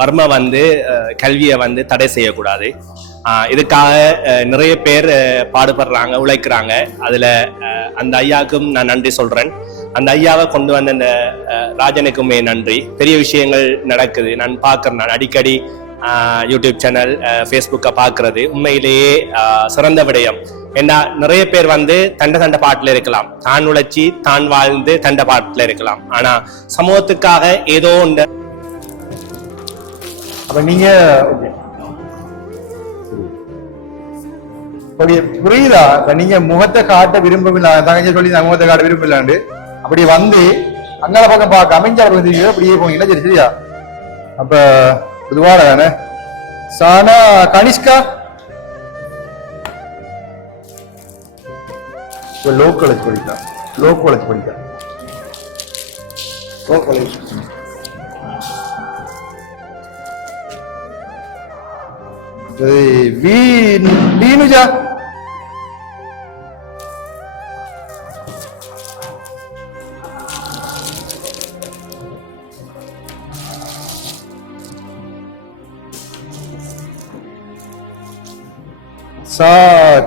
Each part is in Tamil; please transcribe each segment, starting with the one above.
வர்மா கல்வியை தடை செய்யக்கூடாது. இதுக்காக நிறைய பேர் பாடுபடுறாங்க, உழைக்கிறாங்க. அதுல அந்த ஐயாவுக்கும் நான் நன்றி சொல்றேன். அந்த ஐயாவை கொண்டு வந்த அந்த ராஜனுக்குமே நன்றி. பெரிய விஷயங்கள் நடக்குது, நான் பார்க்கறேன். நான் அடிக்கடி யூடியூப் சேனல், ஃபேஸ்புக்கை பார்க்கறது உண்மையிலேயே சிறந்த விடயம். ஏன்னா நிறைய பேர் தண்ட பாட்டுல இருக்கலாம், தான் உழைச்சி தான் வாழ்ந்து தண்ட பாட்டுல இருக்கலாம். ஆனா சமூகத்துக்காக ஏதோ ஒன்று. அப்ப நீங்க புரியுதா? இப்ப நீங்க முகத்தை காட்ட விரும்பவில்லை, தங்கச்சி சொல்லி நான் முகத்தை காட்ட விரும்பலாண்டு அப்படி அங்கால பக்கம் பார்க்க அமைஞ்சார் அப்படியே போனீங்கன்னா சரி. சரியா? அப்ப பொதுவான தானே சானா கனிஷ்கா லோ காலேஜ் படிக்கலாம், லோ காலேஜ் படிக்கலாம், லோ காலேஜ். வீணுஜா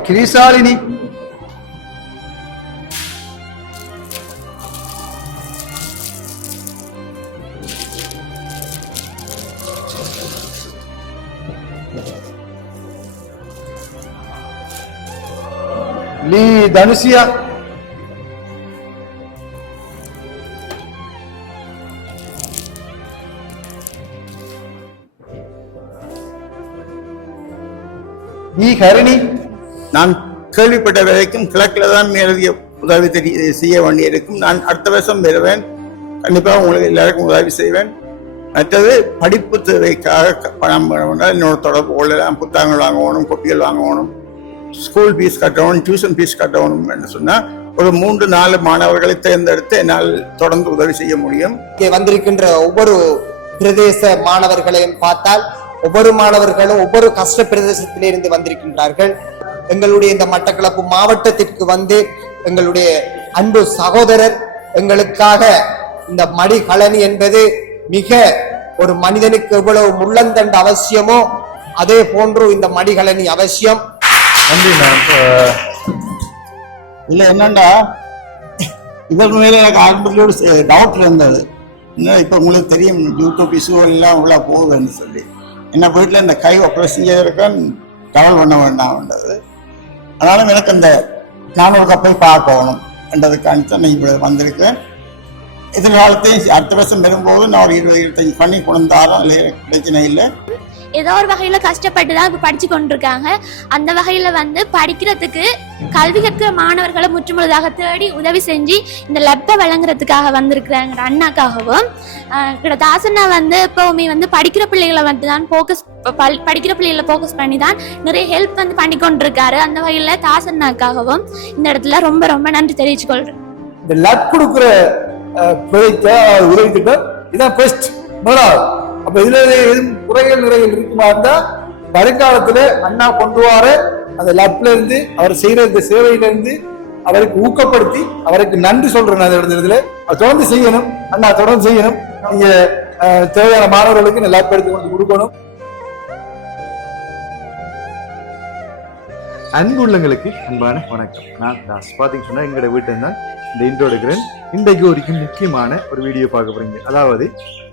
கிரிசாலினி லீ தனுஷியா ஹரணி. நான் கேள்விப்பட்ட வரைக்கும் கிழக்கில் தான் மேலதிக உதவி செய்ய வேண்டியிருக்கும். நான் அடுத்த வருஷம் பெறுவேன். கண்டிப்பாக உங்களுக்கு எல்லாருக்கும் உதவி செய்வேன். மற்றது படிப்பு தேவைக்காக பணம் வேணும்னா என்னோட தொடர்பு கொள்ளலாம். புத்தகங்கள் வாங்கணும், கொப்பிகள் வாங்கணும், ஸ்கூல் ஃபீஸ் கட்டணும், டியூஷன் ஃபீஸ் கட்டணும் என்று சொன்னால் ஒரு 3-4 மாணவர்களை தேர்ந்தெடுத்து என்னால் தொடர்ந்து உதவி செய்ய முடியும். இங்கே வந்திருக்கின்ற ஒவ்வொரு பிரதேச மாணவர்களையும் பார்த்தால் ஒவ்வொரு மாணவர்களும் ஒவ்வொரு கஷ்ட பிரதேசத்திலிருந்து வந்திருக்கின்றார்கள். எங்களுடைய இந்த மட்டக்களப்பு மாவட்டத்திற்கு எங்களுடைய அன்பு சகோதரர் எங்களுக்காக இந்த மடிகலனி என்பது மிக ஒரு மனிதனுக்கு எவ்வளவு முள்ளந்தண்டு அவசியமோ அதே போன்று இந்த மடிகலனி அவசியம். நன்றி மேம். இல்லை என்னண்டா இதற்கு மேலே எனக்கு ஆரம்பத்திலோடு டவுட் இருந்தது. என்ன இப்போ உங்களுக்கு தெரியும் யூடியூப் இஷ்யூ எல்லாம் உள்ள போகுதுன்னு சொல்லி என்ன வீட்டில் இந்த கை ஆப்ரேஷன் செய்யறதுக்கு கவல் பண்ண வேண்டாம்ன்றது. அதனால எனக்கு இந்த நானூறு போய் பார்க்கணும் என்றதுக்காண்டி தான் நான் இப்படி வந்திருக்கேன். எதிர்காலத்தையும் அடுத்த வருஷம் வரும்போது நான் ஒரு 20-25 பண்ணி கொண்டாலும் பிரச்சனை இல்லை. ஏதோ ஒரு வகையில கஷ்டப்பட்டு தான் இப்ப படிச்சு கொண்டிருக்காங்க. அந்த வகையில படிக்கிறதுக்கு கல்வி கற்கிற மாணவர்களை முற்றுமுழுதாக தேடி உதவி செஞ்சு இந்த லெப்பை வழங்குறதுக்காக வந்திருக்கிறாங்க அண்ணாக்காகவும். தாசண்ணா எப்பவுமே படிக்கிற பிள்ளைகளை தான் படிக்கிற பிள்ளைகளை போக்கஸ் பண்ணி தான் நிறைய ஹெல்ப் பண்ணி கொண்டிருக்காரு. அந்த வகையில தாசண்ணாக்காகவும் இந்த இடத்துல ரொம்ப ரொம்ப நன்றி தெரிவிச்சு கொள்றேன். இந்த லெப் கொடுக்குற உதவி திட்டம் இதான் பெஸ்ட். அப்ப இதுல எதுவும் குறைகள் நிறைகள் இருக்குமா இருந்தா வருங்காலத்துல அண்ணா கொண்டு வர அந்த லேப்ல இருந்து அவர் செய்யற இந்த சேவையில இருந்து அவருக்கு ஊக்கப்படுத்தி அவருக்கு நன்றி சொல்றேன். அந்த இடத்துல தொடர்ந்து செய்யணும், அண்ணா தொடர்ந்து செய்யணும். நீங்க தேவையான மாணவர்களுக்கு இந்த லேப் எடுத்து கொண்டு கொடுக்கணும். அன்பு உள்ளங்களுக்கு அன்பான வணக்கம். நான் தாஸ். பாத்தீங்க சொன்னா எங்களோட வீட்டை தான் இந்த இன்ட்ரோ எடுக்கிறேன். இன்றைக்கு ஒரு முக்கியமான ஒரு வீடியோ பார்க்க போறீங்க. அதாவது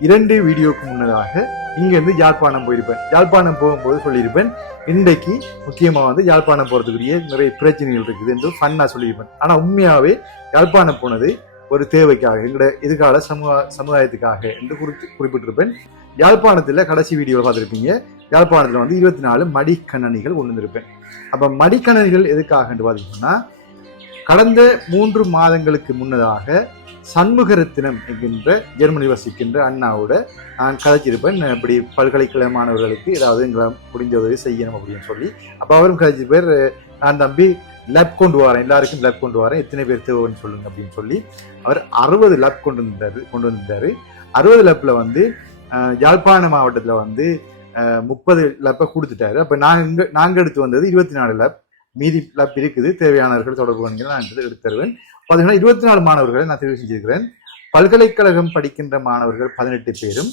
2 வீடியோக்கு முன்னதாக இங்கிருந்து யாழ்ப்பாணம் போயிருப்பேன். யாழ்ப்பாணம் போகும்போது சொல்லியிருப்பேன் இன்றைக்கு முக்கியமா யாழ்ப்பாணம் போறதுக்குரிய நிறைய பிரச்சனைகள் இருக்குது என்று ஃபன்னா சொல்லியிருப்பேன். ஆனா உண்மையாவே யாழ்ப்பாணம் போனது ஒரு தேவைக்காக, எங்களோட எதிர்கால சமுதாயத்துக்காக என்று குறிப்பிட்டிருப்பேன். யாழ்ப்பாணத்துல கடைசி வீடியோ பார்த்துருப்பீங்க. யாழ்ப்பாணத்துல 24 மடிக்கணனிகள் கொண்டு வந்திருப்பேன். அப்ப மடிக்கணனிகள் எதுக்காக பார்த்தீங்கன்னா, கடந்த 3 மாதங்களுக்கு முன்னதாக சண்முகரத்தினம் என்கின்ற ஜெர்மனி வசிக்கின்ற அண்ணாவோட நான் கதைச்சிருப்பேன். இப்படி பல்கலைக்கழக மாணவர்களுக்கு ஏதாவது எங்களை முடிஞ்ச உதவி செய்யணும் அப்படின்னு சொல்லி. அப்போ அவரும் கதைச்சி பேர் நான் தம்பி லேப் கொண்டு வரேன், எல்லாருக்கும் லேப் கொண்டு வரேன், எத்தனை பேர் தேவைன்னு சொல்லுங்க அப்படின்னு சொல்லி அவர் 60 லேப் கொண்டு வந்திருந்தாரு. 60 லேப்ல யாழ்ப்பாண மாவட்டத்தில் 30 லேப்பை கொடுத்துட்டாரு. அப்போ நாங்கள் எடுத்து வந்தது 24 லேப். மீதி லேப் இருக்குது, தேவையானவர்கள் தொடர்பு பண்ணிங்கன்னா நான் எடுத்து தருவேன். பார்த்தீங்கன்னா 24 மாணவர்களை நான் தெரிவு செஞ்சிருக்கிறேன். பல்கலைக்கழகம் படிக்கின்ற மாணவர்கள் 18 பேரும்,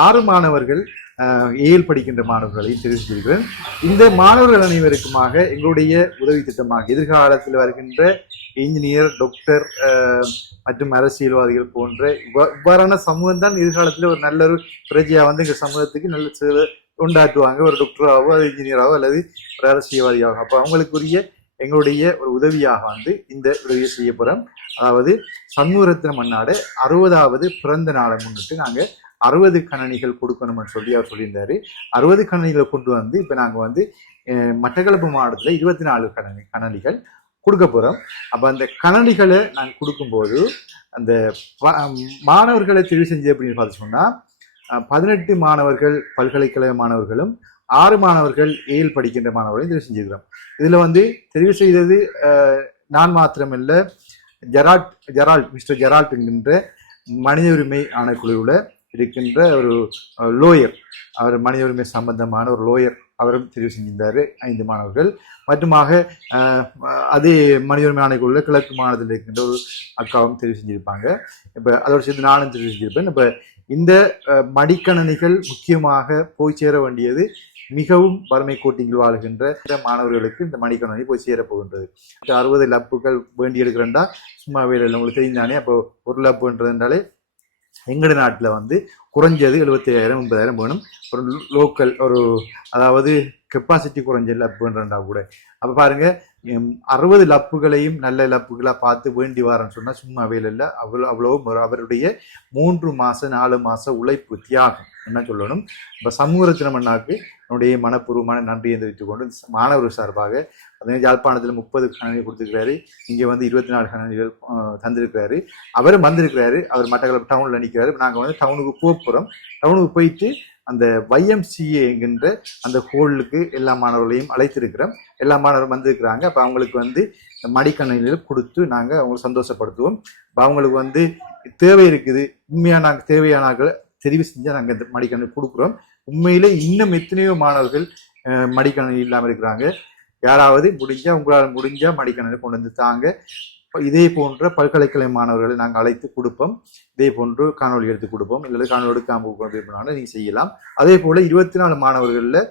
6 மாணவர்கள் ஏழு படிக்கின்ற மாணவர்களையும் தெரிவித்திருக்கிறேன். இந்த மாணவர்கள் அனைவருக்குமாக எங்களுடைய உதவி திட்டமாக எதிர்காலத்தில் வருகின்ற இன்ஜினியர், டாக்டர் மற்றும் அரசியல்வாதிகள் போன்ற இவ்வாறான சமூகம் தான் எதிர்காலத்தில் ஒரு நல்ல ஒரு பிரஜையா வந்து எங்கள் சமூகத்துக்கு நல்ல சேவை உண்டாற்றுவாங்க. ஒரு டாக்டராகவோ அது இன்ஜினியராகவோ அல்லது ஒரு அரசியல்வாதியாகும். அப்போ அவங்களுக்குரிய எங்களுடைய ஒரு உதவியாக வந்து இந்த உதவியை செய்ய போகிறோம். அதாவது சண்முகரத்னம் அண்ணாடு 60வது பிறந்த நாளை முன்னிட்டு நாங்கள் 60 கணனிகள் கொடுக்கணும்னு சொல்லி அவர் சொல்லியிருந்தாரு. 60 கணனிகளை கொண்டு வந்து இப்போ நாங்கள் வந்து மட்டக்களப்பு மாவட்டத்தில் 24 கணனிகள் கொடுக்க போகிறோம். அப்போ அந்த கணனிகளை நாங்கள் கொடுக்கும்போது அந்த மாணவர்களை தெரிவு செஞ்சு அப்படின்னு பார்த்து சொன்னால் 18 மாணவர்கள் பல்கலைக்கழக மாணவர்களும் 6 மாணவர்கள் ஏழு படிக்கின்ற மாணவர்களையும் தெரிவு செஞ்சுக்கிறோம். இதில் வந்து தெரிவு செய்தது நான் மாத்திரமில்லை, மிஸ்டர் ஜெரால்ட் என்கின்ற மனித உரிமை ஆணைக்குழுவில் இருக்கின்ற ஒரு லோயர், அவர் மனித உரிமை சம்பந்தமான ஒரு லோயர், அவரும் தெரிவு செஞ்சிருந்தார் 5 மாணவர்கள். மற்றுமாக அதே மனித உரிமை ஆணைக்குழுவில் கிழக்கு மாநிலத்தில் இருக்கின்ற ஒரு அக்காவும் தெரிவு செஞ்சிருப்பாங்க. இப்போ அதோடு சேர்த்து நானும் தெரிவு செஞ்சிருப்பேன். இப்போ இந்த மடிக்கணனிகள் முக்கியமாக போய் சேர வேண்டியது மிகவும் வறுமை கோட்டிங்கில் வாழ்கின்ற மாணவர்களுக்கு இந்த மடிக்கணனி போய் சேரப்போகின்றது. 60 லப்புகள் வேண்டி எடுக்கிறேன்டா சும்மா வேலை உங்களுக்கு தெரிந்தானே. அப்போ ஒரு லப்புன்றதுனாலே எங்கட நாட்டில் வந்து குறைஞ்சது 75,000 80,000 வேணும். ஒரு லோக்கல் ஒரு அதாவது கெப்பாசிட்டி குறைஞ்ச லப்புன்றா கூட. அப்போ பாருங்க 60 லப்புகளையும் நல்ல லப்புகளாக பார்த்து வேண்டி வாரன்னு சொன்னால் சும்மா வேலை இல்லை. அவ்வளோ அவருடைய 3 மாதம் 4 மாதம் உழைப்பு தியாகம் என்ன சொல்லணும். இப்போ சமூகரத்னம் அண்ணாக்கு என்னுடைய மனப்பூர்வமான நன்றியை தெரிவித்துக் கொண்டு மாணவர் சார்பாக யாழ்ப்பாணத்தில் 30 கணனி கொடுத்துருக்கிறாரு. இங்கே வந்து 24 கணனிகள் தந்திருக்கிறாரு. அவரும் வந்திருக்கிறாரு. அவர் மட்டக்களப்பு டவுனில் நிற்கிறாரு. நாங்கள் வந்து டவுனுக்கு போகிறோம். டவுனுக்கு போயிட்டு அந்த YMCA என்கின்ற அந்த ஹோலுக்கு எல்லா மாணவர்களையும் அழைத்திருக்கிறோம். எல்லா மாணவரும் வந்திருக்கிறாங்க. அப்போ அவங்களுக்கு வந்து மடிக்கணினிகள் கொடுத்து நாங்கள் அவங்களை சந்தோஷப்படுத்துவோம். இப்போ அவங்களுக்கு வந்து தேவை இருக்குது, உண்மையாக நாங்கள் தேவையானாக்களை தெரிவு செஞ்சால் நாங்கள் இந்த மடிக்கணினி கொடுக்குறோம். உண்மையிலே இன்னும் எத்தனையோ மாணவர்கள் மடிக்கணினி இல்லாமல் இருக்கிறாங்க. யாராவது உங்களால் முடிஞ்சால் மடிக்கணினி கொண்டு வந்து தாங்க. இதே போன்ற பல்கலைக்கழக மாணவர்களை நாங்கள் அழைத்து கொடுப்போம். இதே போன்று காணொலி எடுத்து கொடுப்போம். இல்லை காணொலி எடுக்காமல் நீங்கள் செய்யலாம். அதே போல் 24 மாணவர்களில்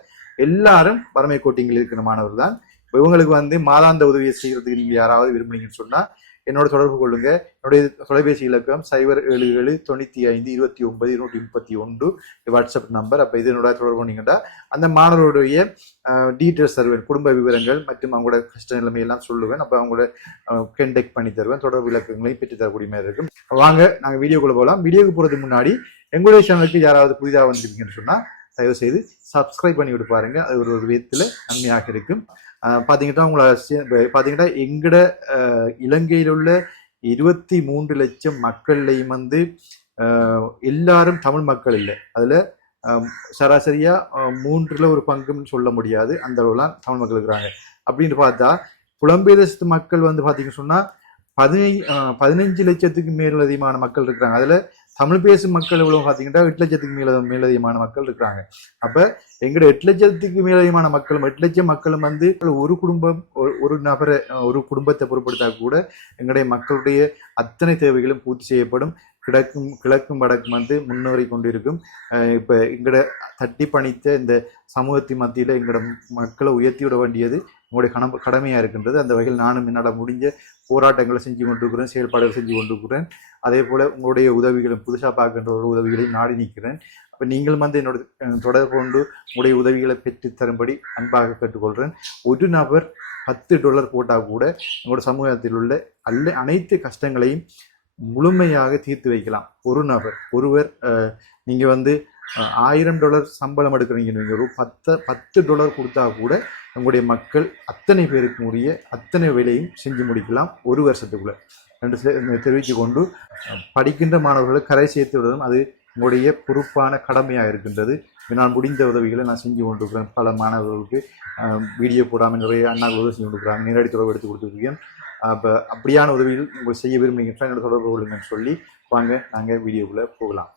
எல்லாரும் வறுமை கோட்டிங்கில் இருக்கிற மாணவர்கள் தான். இவங்களுக்கு வந்து மாதாந்த உதவியை செய்கிறதுக்கு நீங்கள் யாராவது விரும்புனீங்கன்னு சொன்னால் என்னோட தொடர்பு கொள்ளுங்க. என்னுடைய தொலைபேசி இலக்கம் 077 95 29 231 வாட்ஸ்அப் நம்பர். அப்போ இது என்னோட தொடர்பு பண்ணிங்கன்னா அந்த மாணவருடைய டீட்டெயில்ஸ் தருவேன், குடும்ப விவரங்கள் மற்றும் அவங்களோட கஷ்ட நிலைமையெல்லாம் சொல்லுவேன். அப்போ அவங்களோட கண்டெக்ட் பண்ணி தருவேன், தொடர்பு இலக்கங்களையும் பெற்று தரக்கூடிய மாதிரி இருக்கும். வாங்க நாங்கள் வீடியோக்குள்ளே போகலாம். வீடியோக்கு போகிறதுக்கு முன்னாடி எங்களுடைய சேனலுக்கு யாராவது புதிதாக வந்துருக்கீங்கன்னு சொன்னால் தயவு செய்து சப்ஸ்கிரைப் பண்ணி விட்டு பாருங்க. அது ஒரு விதத்தில் நன்மையாக இருக்கும். பார்த்தீங்கன்னா உங்களை பார்த்தீங்கன்னா எங்கட இலங்கையில் உள்ள 23 லட்சம் மக்கள்லையும் வந்து எல்லாரும் தமிழ் மக்கள் இல்லை. அதில் சராசரியா 3ல் ஒரு பங்குன்னு சொல்ல முடியாது, அந்த அளவுலாம் தமிழ் மக்கள் இருக்கிறாங்க. அப்படின்னு பார்த்தா புலம்பெயர் தேசத்து மக்கள் வந்து பார்த்தீங்கன்னு சொன்னால் 15 லட்சத்துக்கு மேலதிகமான மக்கள் இருக்கிறாங்க. அதில் தமிழ் பேசும் மக்கள் எவ்வளவு பார்த்தீங்கன்னா 8 லட்சத்துக்கு மேலதிகமான மக்கள் இருக்கிறாங்க. அப்போ எங்கட 8 லட்சத்துக்கு மேலதிகமான மக்களும் 8 லட்சம் மக்களும் வந்து ஒரு குடும்பம் ஒரு நபரை ஒரு குடும்பத்தை பொருட்படுத்தா கூட எங்களுடைய மக்களுடைய அத்தனை தேவைகளும் பூர்த்தி செய்யப்படும். கிழக்கும் வடக்கும் வந்து முன்னேறி கொண்டிருக்கும். இப்போ எங்கட தட்டி பணித்த இந்த சமூகத்தின் மத்தியில் எங்களோட மக்களை உயர்த்தி விட வேண்டியது உங்களுடைய கடமையாக இருக்கின்றது. அந்த வகையில் நானும் என்னால் முடிஞ்ச போராட்டங்களை செஞ்சு கொண்டிருக்கிறேன், செயல்பாடுகள் செஞ்சு கொண்டிருக்கிறேன். அதே போல் உங்களுடைய உதவிகளும் புதுசாக பார்க்கின்ற ஒரு உதவிகளையும் நாடி நிற்கிறேன். இப்போ நீங்களும் வந்து என்னோட தொடர்பு கொண்டு உங்களுடைய உதவிகளை பெற்று தரும்படி அன்பாக கேட்டுக்கொள்கிறேன். ஒரு நபர் $10 போட்டால் கூட உங்களோட சமூகத்தில் உள்ள அனைத்து கஷ்டங்களையும் முழுமையாக தீர்த்து வைக்கலாம். ஒரு நபர் ஒருவர் நீங்கள் வந்து $1000 சம்பளம் எடுக்கிறீங்க, நீங்கள் ஒரு $10 கொடுத்தா கூட உங்களுடைய மக்கள் அத்தனை பேருக்கு உரிய அத்தனை வேலையும் செஞ்சு முடிக்கலாம் ஒரு வருஷத்துக்குள்ள என்று தெரிவித்து கொண்டு படிக்கின்ற மாணவர்களை கரை சேர்த்து விடுவதும் அது உங்களுடைய பொறுப்பான கடமையாக இருக்கின்றது. நான் முடிந்த உதவிகளை நான் செஞ்சு கொண்டிருக்கிறேன். பல மாணவர்களுக்கு வீடியோ போடாமல் நிறைய அண்ணாக்கள் உதவி செஞ்சு கொடுக்குறாங்க, நேரடி தொடர்பு எடுத்து கொடுத்துருக்கேன். அப்போ அப்படியான உதவிகள் உங்களுக்கு செய்ய விரும்புகிறீங்க என்னோட தொடர்பு கொள்ளுங்கன்னு சொல்லி வாங்க நாங்கள் வீடியோக்குள்ளே போகலாம்.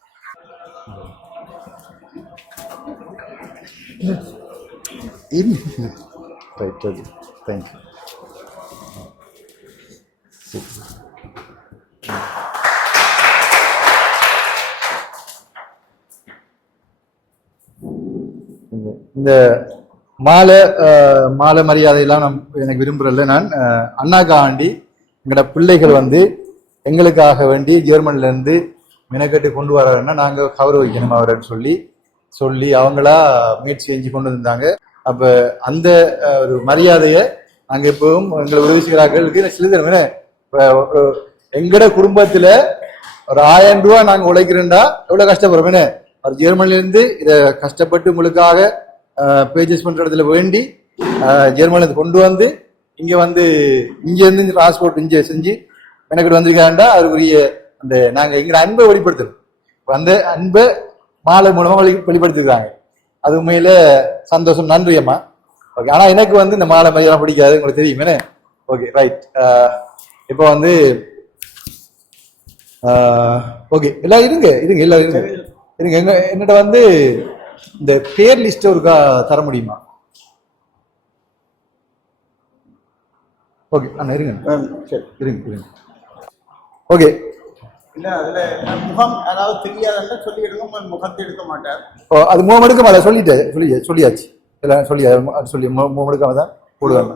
Right, okay, thank you. இந்த மாலை மாலை மரியாதையெல்லாம் நான் எனக்கு விரும்புறதில்ல. நான் அண்ணாக்காண்டி எங்களோட பிள்ளைகள் வந்து எங்களுக்காக வேண்டி ஜெர்மன்ல இருந்து மெனக்கட்டு கொண்டு வர்றாருன்னா நாங்க கௌரவிக்கணும் அவர்ன்னு சொல்லி அவங்களா முயற்சி செஞ்சு கொண்டு வந்தாங்க. அப்ப அந்த ஒரு மரியாதையை நாங்க எப்பவும் எங்களை உதவி செய்கிறார்களுக்கு சில எங்கட குடும்பத்துல ஒரு 1000 ரூபாய் நாங்க உழைக்கிறோம்டா எவ்வளவு கஷ்டப்படுறோம். அவர் ஜெர்மனில இருந்து இதை கஷ்டப்பட்டு உங்களுக்காக பேஜஸ் பண்ற இடத்துல வேண்டி ஜெர்மனில கொண்டு வந்து இங்க இருந்து டிரான்ஸ்போர்ட் இங்க செஞ்சு எனக்கு வந்திருக்காண்டா அதுக்குரிய அந்த நாங்க எங்க அன்பை வெளிப்படுத்தணும். அந்த அன்பை மாலை மூலமா வெளிப்படுத்திருக்காங்க. அது உண்மையில சந்தோஷம். நன்றி அம்மா. ஓகே. ஆனா எனக்கு இந்த மாலை மையெல்லாம் பிடிக்காது, உங்களுக்கு தெரியுமே. Okay, right. இப்போ ஓகே, எல்லாம் இருங்க எல்லாம் இருங்க என்னட்ட இந்த பேர் லிஸ்ட் ஒருக்கா தர முடியுமா? ஓகே அண்ணா இருங்க. சரி இருங்க. ஓகே. இல்ல அதுல முகம் அதாவது தெரியாதுன்னு சொல்லி எடுக்க முகத்தை எடுக்க மாட்டார். அது முகம் எடுக்க மாட்டேன் சொல்லியாச்சு எல்லாம் சொல்லி முகம் எடுக்காம தான் போடுவாங்க.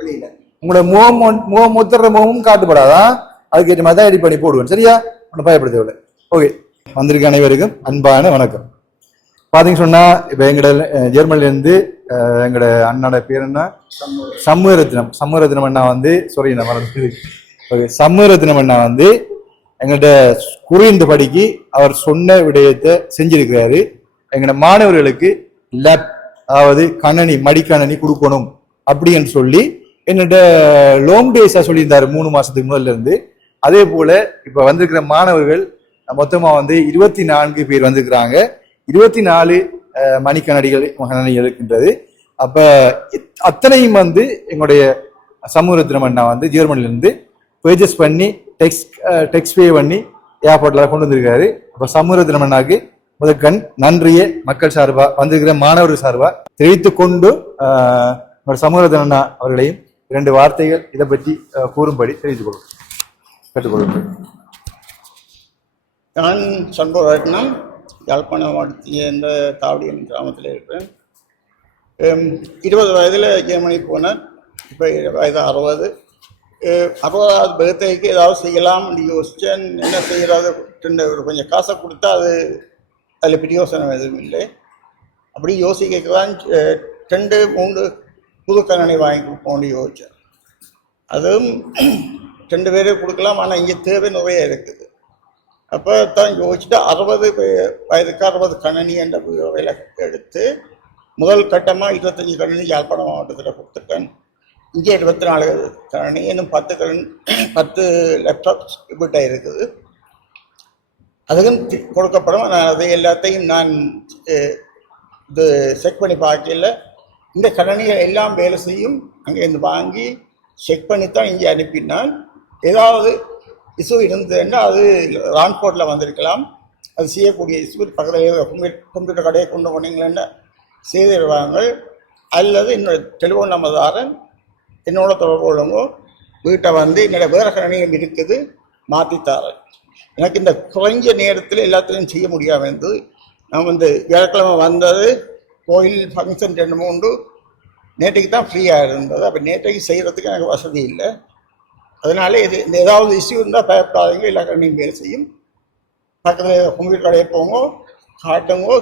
வெளியில உங்களோட முகம் முத்துற முகமும் காட்டுப்படாதான், அதுக்கேற்ற மாதிரி தான் எடிட் பண்ணி போடுவேன். சரியா? ஒன்றும் பயப்படுத்தவில்லை. ஓகே. வந்திருக்க அனைவருக்கும் அன்பான வணக்கம். பாத்தீங்க சொன்னா இப்ப எங்கட ஜெர்மனில இருந்து எங்கட அண்ணோட பேர் என்ன? சமூகரத்னம் அண்ணா சாரி நான் மறந்து. ஓகே. சமூகரத்னம் அண்ணா எங்கள்கிட்ட குறிந்து படிக்கு அவர் சொன்ன விடயத்தை செஞ்சிருக்கிறாரு. எங்கட மாணவர்களுக்கு லேப் அதாவது கணனி மடிக்கணனி கொடுக்கணும் அப்படின்னு சொல்லி என்னோட லாங் டேஸா சொல்லியிருந்தாரு 3 மாசத்துக்கு முதல்ல இருந்து. அதே போல இப்ப வந்திருக்கிற மாணவர்கள் மொத்தமா 24 பேர் வந்திருக்கிறாங்க. 24 மணிக்கணடிகள் இருக்கின்றது. அப்ப அத்தனையும் எங்களுடைய சமூகரத்னம் அண்ணா ஜெர்மனில இருந்து பர்ச்சேஸ் பண்ணி டெக்ஸ்ட் பே பண்ணி ஏர்போர்ட்ல கொண்டு வந்திருக்காரு. அப்ப சமூகரத்னம் அண்ணாக்கு முதற்கண் நன்றியை மக்கள் சார்பா வந்திருக்கிற மாணவர்கள் சார்பா தெரிவித்துக் கொண்டு சமூகரத்னம் அண்ணா அவர்களையும் 2 வார்த்தைகள் இதை பற்றி கூறும்படி தெரிவித்துக் கேட்டுக்கொள்கிறேன். நான் சண்முகரத்னம், யாழ்ப்பாணம் மாவட்டத்திய இந்த தாவடியம் கிராமத்தில் இருக்கிறேன். 20 வயதில் ஜெர்மனி போனேன். இப்போ வயது 60. 60வது பர்த்டேக்கு ஏதாவது செய்யலாம்னு யோசிச்சேன். என்ன செய்யறது, கொஞ்சம் காசை கொடுத்தா அதில் பிரயோசனம் எதுவும் இல்லை. அப்படி யோசிக்கதான் 2-3 புது கணனி வாங்கி கொடுப்போம்னு யோசிச்சேன். அதுவும் 2 பேருக்கு கொடுக்கலாம், ஆனால் இங்கே தேவை நிறைய இருக்குது. அப்போ தான் யோசிச்சுட்டு 60 வயதுக்கு 60 கணனி என்ற விலை எடுத்து முதல் கட்டமாக 25 கணனி யாழ்ப்பாணம் மாவட்டத்தில் கொடுத்துட்டேன். இங்கே 24 கணனி, இன்னும் 10 லேப்டாப்ஸ் இப்படிட்ட இருக்குது. அதுக்கும் கொடுக்கப்படும். அதை எல்லாத்தையும் நான் இது செக் பண்ணி பார்க்கல. இந்த கணனிகள் எல்லாம் வேலை செய்யும். அங்கேருந்து வாங்கி செக் பண்ணித்தான் இங்கே அனுப்பினால் ஏதாவது இஷ்யூ இருந்ததுன்னா அது ரான்போர்ட்டில் வந்திருக்கலாம். அது செய்யக்கூடிய இஷ்யூ பக்கத்தில் கம்ப்யூட்டர் கடையை கொண்டு போனீங்களேன்னா செய்திடுவாங்க. அல்லது என்னோட டெலிஃபோன் நம்பர் தாரன், என்னோட தொடர்பு கொள்ளுங்க. வீட்டை என்னோட வேறு கணினியும் இருக்குது, மாற்றித்தாரன். எனக்கு இந்த குறைஞ்ச நேரத்தில் எல்லாத்துலையும் செய்ய முடியாமல் இருந்தது. நான் வியாழக்கிழமை வந்தது, கோயில் ஃபங்க்ஷன் 2-3 நேற்றைக்கு தான் ஃப்ரீயாக இருந்தது. அப்போ நேற்றைக்கு செய்கிறதுக்கு எனக்கு வசதி இல்லை. அதனால இந்த ஏதாவது இஷ்யூ இருந்தால் பயப்படாதீங்க, எல்லா கணினியும் வேலை செய்யும். பக்கத்தில் கம்ப்யூட்டர் கடையை போங்க, காட்டுங்க.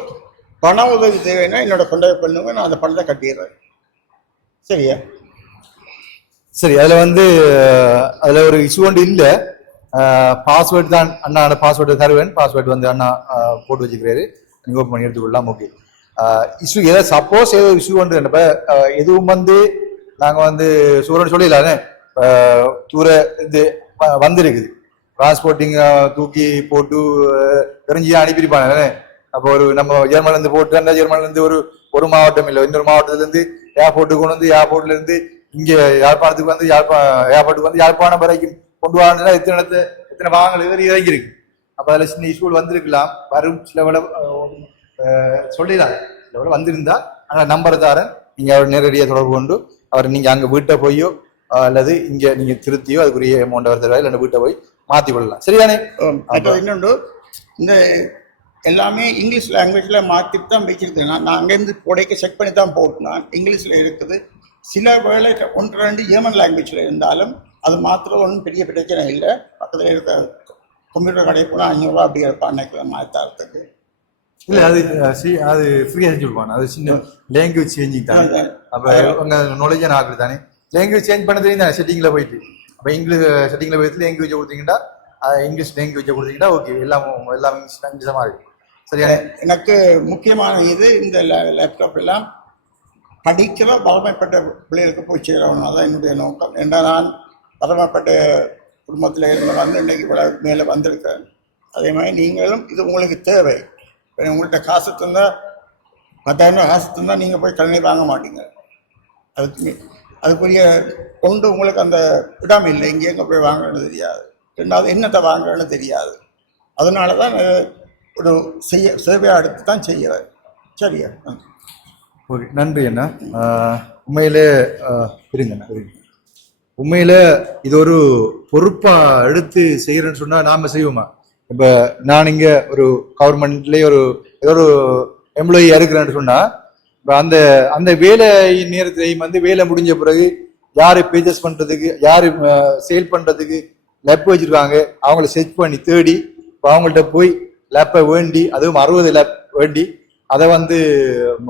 பண உதவி தேவைன்னா என்னோட கொண்டை பண்ணுங்க, நான் அந்த பணத்தை கட்டிடுறேன். சரியா? சரி. அதுல ஒரு இஷ்யூ ஒன்று இல்லை. பாஸ்வேர்டு தான் அண்ணா பாஸ்வேர்டு தருவேன். பாஸ்வேர்டு அண்ணா போட்டு வச்சுக்கிறாரு, நீங்க ஓப்பன் பண்ணி எடுத்துக்கொள்ளலாம். ஓகே. இஷ்யூ ஏதாவது சப்போஸ் ஏதோ இஷ்யூ ஒன்று எதுவும் நாங்க சூரன் சொல்லிடலானே தூர இது வந்திருக்குது. டிரான்ஸ்போர்ட்டிங் தூக்கி போட்டு தெரிஞ்சு அனுப்பியிருப்பாங்க. அப்போ நம்ம ஜெர்மன்ல இருந்து போட்டு அந்த ஜெர்மன்ல இருந்து ஒரு மாவட்டம் இல்லை, இன்னொரு மாவட்டத்துல இருந்து ஏர்போர்ட்டுக்கு கொண்டு ஏர்போர்ட்ல இருந்து இங்க யாழ்ப்பாணத்துக்கு ஏர்போர்ட்டுக்கு யாழ்ப்பாணம் வரைக்கும் கொண்டு வரணும்னா எத்தனை வாகனங்கள் இறங்கி இருக்கு. அப்ப அதுல சின்ன இஷ்யூ வந்திருக்கலாம். வரும் சில விட சொல்லிடலாம். சில விட வந்திருந்தா அங்க நம்பர் தாரன், நீங்க அவர் நேரடியாக தொடர்பு கொண்டு அவர் நீங்க அங்க வீட்டை போயோ அல்லது இங்க நீங்க திருத்தியோ அதுக்குரிய அமௌண்ட் அவர் தருவாரு, இல்லை வீட்டை போய் மாத்தி கொள்ளலாம். சரிதானே? இன்னொன்று, இந்த எல்லாமே இங்கிலீஷ் லாங்குவேஜில் மாற்றிட்டு தான் வச்சுருக்கேன். நான் அங்கேருந்து போடைக்கு செக் பண்ணி தான் போட்டுனான். இங்கிலீஷில் இருக்குது. சில வேளை 1-2 ஜெர்மன் லாங்குவேஜில் இருந்தாலும் அது மாத்திரம் ஒன்றும் பெரிய பிரச்சனை இல்லை. பக்கத்தில் இருக்க கம்ப்யூட்டர் கடை போனால் 500 ரூபா அப்படி இருப்பான் அன்னைக்கு மாற்றாறதுக்கு. இல்லை அது ஃப்ரீயாக செஞ்சு கொடுப்பாங்க. அது சின்ன லாங்குவேஜ் சேஞ்சிங் தானே. அப்போ உங்கள் நாலேஜான ஆகுது தானே. லாங்குவேஜ் சேஞ்ச் பண்ண தெரியும் தானே செட்டிங்கில் போயிட்டு. அப்போ இங்கிலீஷ் செட்டிங்கில் போயிட்டு லாங்குவேஜை கொடுத்தீங்கன்னா இங்கிலீஷ் லாங்குவேஜை கொடுத்தீங்கன்னா ஓகே, எல்லாம் இங்கிலீஷமாக இருக்கும். சரியா? எனக்கு முக்கியமான இது இந்த லேப்டாப் எல்லாம் படிக்கிற பலமைப்பட்ட பிள்ளைகளுக்கு போய் சேரணும். அதான் என்னுடைய நோக்கம். ஏன்னா நான் பலமைப்பட்ட குடும்பத்தில் இருந்து வந்து இன்றைக்கி மேலே வந்திருக்கேன். அதே மாதிரி நீங்களும் இது உங்களுக்கு தேவை. இப்போ உங்கள்கிட்ட காசு தந்தால் 10,000 ரூபா காசு தந்தால் நீங்கள் போய் கல்வி வாங்க மாட்டீங்க. அதுக்குரிய கொண்டு உங்களுக்கு அந்த இடம் இல்லை. எங்கேங்க போய் வாங்கணும்னு தெரியாது. ரெண்டாவது என்னத்தை வாங்கணும்னு தெரியாது. அதனால தான் ஒரு சேவையாக எடுத்து தான் செய்கிறேன். சரியா? ஓகே, நன்றி அண்ணா. உண்மையிலே இருங்கண்ணா இருங்க. உண்மையில இது ஒரு பொறுப்பா எடுத்து செய்யறேன்னு சொன்னா நாம செய்வோமா? இப்ப நான் இங்க ஒரு கவர்மெண்ட்லயே ஏதோ ஒரு எம்ப்ளாயியா இருக்கிறேன்னு சொன்னா இப்ப அந்த வேலை நேரத்திலையும் வந்து வேலை முடிஞ்ச பிறகு யாரு பேஜஸ் பண்றதுக்கு, யாரு சேல் பண்றதுக்கு லேப் வச்சிருக்காங்க அவங்கள செக் பண்ணி தேடி அவங்கள்ட்ட போய் லேப்பை வேண்டி, அதுவும் 60 லேப் வேண்டி அதை வந்து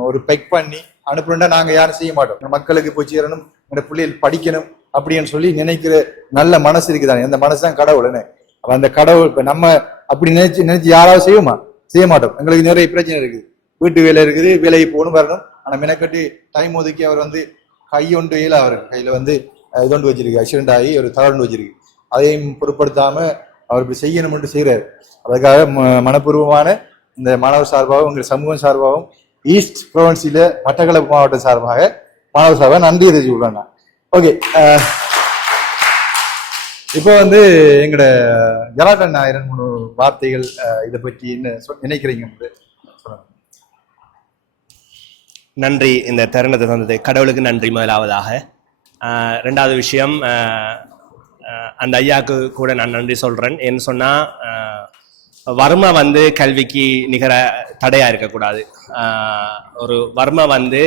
ஒரு பெக் பண்ணி அனுப்புறா நாங்க யாரும் செய்ய மாட்டோம். மக்களுக்கு போய் சேரணும், எங்க பிள்ளைகள் படிக்கணும் அப்படின்னு சொல்லி நினைக்கிற நல்ல மனசு இருக்குதானே. அந்த மனசு தான் கடவுள்னு. அப்ப அந்த கடவுள் இப்ப நம்ம அப்படி நினைச்சு யாராவது செய்வோமா? செய்ய மாட்டோம். எங்களுக்கு நிறைய பிரச்சனை இருக்குது. வீட்டு வேலை இருக்குது, வேலைக்கு போகணும் வரணும். ஆனா மெனக்கட்டி டைம் ஒதுக்கி அவர் வந்து கையொண்டு வேலை அவர் கையில வந்து இதொண்டு வச்சிருக்கு, ஆக்சிடென்ட் ஆகி ஒரு தவறு வச்சிருக்கு. அதையும் பொருட்படுத்தாம அவர் இப்படி செய்யணும்னு செய்யறாரு. அதுக்காக மனப்பூர்வமான இந்த மாணவர் சார்பாகவும் எங்கள் சமூகம் சார்பாகவும் ஈஸ்ட் ப்ரொவின்சில மட்டக்களப்பு மாவட்டம் சார்பாக மாணவர் சார்பாக நன்றி தெரிவிச்சு விடுறேன். ஓகே, இப்போ வந்து எங்களோட ஜலாட்டன் 2-3 வார்த்தைகள் இதை பற்றி என்ன நினைக்கிறீங்க? நன்றி. இந்த தருணத்தை தந்தது கடவுளுக்கு நன்றி முதலாவதாக. ரெண்டாவது விஷயம், அந்த ஐயாவுக்கு கூட நான் நன்றி சொல்றேன். ஏன்னு சொன்னா வறுமை வந்து கல்விக்கு நிகர தடையா இருக்கக்கூடாது. ஒரு வறுமை வந்து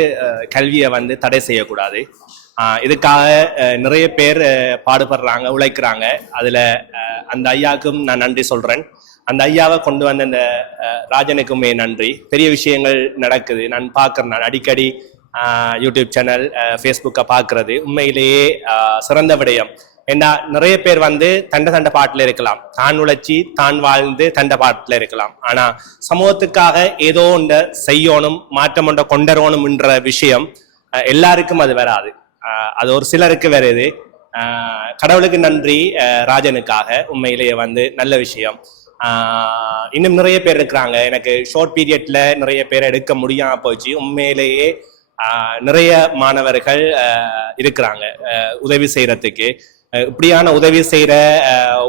கல்வியை வந்து தடை செய்யக்கூடாது. இதுக்காக நிறைய பேர் பாடுபடுறாங்க, உழைக்கிறாங்க. அதுல அந்த ஐயாவுக்கும் நான் நன்றி சொல்றேன். அந்த ஐயாவை கொண்டு வந்த இந்த ராஜனுக்குமே நன்றி. பெரிய விஷயங்கள் நடக்குது, நான் பார்க்குறேன். நான் அடிக்கடி யூடியூப் சேனல், ஃபேஸ்புக்கை பார்க்கறது உண்மையிலேயே சிறந்த விடயம். ஏன்னா நிறைய பேர் வந்து தண்ட பாட்டில் இருக்கலாம், தான் உழைச்சி தான் வாழ்ந்து தண்ட பாட்டில் இருக்கலாம். ஆனா சமூகத்துக்காக ஏதோ ஒன்றை செய்யணும், மாற்றம் ஒன்றை கொண்டரணும்ன்ற விஷயம் எல்லாருக்கும் அது வராது. அது ஒரு சிலருக்கு வருது. கடவுளுக்கு நன்றி ராஜனுக்காக. உண்மையிலேயே வந்து நல்ல விஷயம். இன்னும் நிறைய பேர் இருக்கிறாங்க. எனக்கு ஷார்ட் பீரியட்ல நிறைய பேர் எடுக்க முடியாம போச்சு. உண்மையிலேயே நிறைய மாணவர்கள் இருக்கிறாங்க உதவி செய்யறதுக்கு. இப்படியான உதவி செய்யற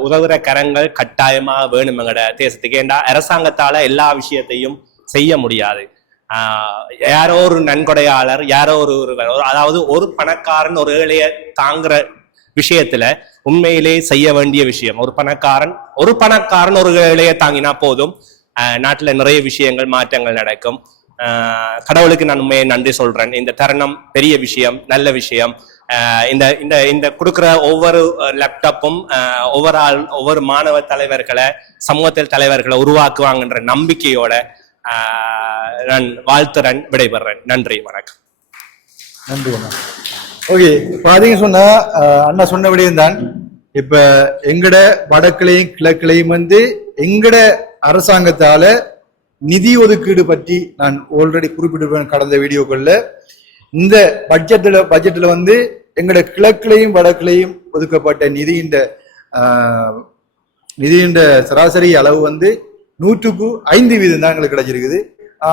உதவுற கரங்கள் கட்டாயமா வேணும் எங்கட தேசத்துக்கு. ஏண்டா அரசாங்கத்தால எல்லா விஷயத்தையும் செய்ய முடியாது. யாரோ ஒரு நன்கொடையாளர், யாரோ அதாவது ஒரு பணக்காரன் ஒரு ஏழைய தாங்குற விஷயத்துல உண்மையிலே செய்ய வேண்டிய விஷயம். ஒரு பணக்காரன் ஒரு ஏழைய தாங்கினா போதும், நாட்டுல நிறைய விஷயங்கள் மாற்றங்கள் நடக்கும். கடவுளுக்கு நான் உண்மையை நன்றி சொல்றேன். இந்த தருணம் பெரிய விஷயம், நல்ல விஷயம். இந்த கொடுக்குற ஒவ்வொரு லேப்டாப்பும் ஒவ்வொரு மாணவ தலைவர்களை, சமூகத்தில் தலைவர்களை உருவாக்குவாங்கன்ற நம்பிக்கையோட நான் வாழ்த்துறேன், விடைபெறேன். நன்றி, வணக்கம். நன்றி அண்ணா. ஓகே, பாத்தீங்க சொன்னா அண்ணா சொன்ன விடயம் தான். இப்ப எங்கட வடக்கிலையும் கிழக்கிலையும் வந்து எங்கட அரசாங்கத்தால நிதி ஒதுக்கீடு பற்றி நான் ஆல்ரெடி குறிப்பிட்டிருப்பேன் கடந்த வீடியோக்கள்ல. இந்த பட்ஜெட்ல வந்து எங்கட கிழக்கிலையும் வடக்கிலையும் ஒதுக்கப்பட்ட நிதியின் சராசரி அளவு வந்து 100% தான் எங்களுக்கு கிடைச்சிருக்குது.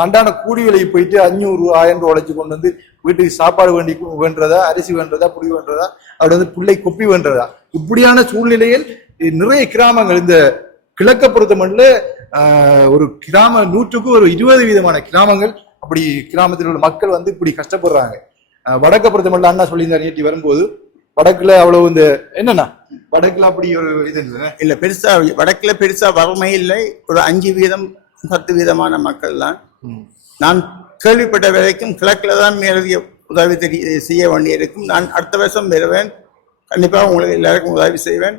அன்றாட கூலி விலைக்கு போயிட்டு 500-1000 உழைச்சு கொண்டு வந்து வீட்டுக்கு சாப்பாடு வேண்டதா, அரிசி வேண்டதா, புளி வேண்டதா, அப்படி வந்து பிள்ளை கொப்பி வேண்டதா, இப்படியான சூழ்நிலையில் நிறைய கிராமங்கள் இந்த கிழக்க பொறுத்த மட்டும் ஒரு கிராம 100% கிராமங்கள் அப்படி கிராமத்தில் உள்ள மக்கள் வந்து இப்படி கஷ்டப்படுறாங்க. வடக்க பொறுத்த மட்டும் அண்ணா சொல்லியிருந்தார் நேற்று வரும்போது, வடக்குல அவ்வளவு இந்த என்னன்னா வடக்குல அப்படி ஒரு இது இல்லை, பெருசா வடக்குல பெருசா வறுமை இல்லை. ஒரு 5% 10% மக்கள் தான். நான் கேள்விப்பட்ட வரைக்கும் கிழக்கில் தான் மேலதிக உதவி செய்ய வேண்டியிருக்கும். நான் அடுத்த வருஷம் பெறுவேன். கண்டிப்பாக உங்களுக்கு எல்லாருக்கும் உதவி செய்வேன்.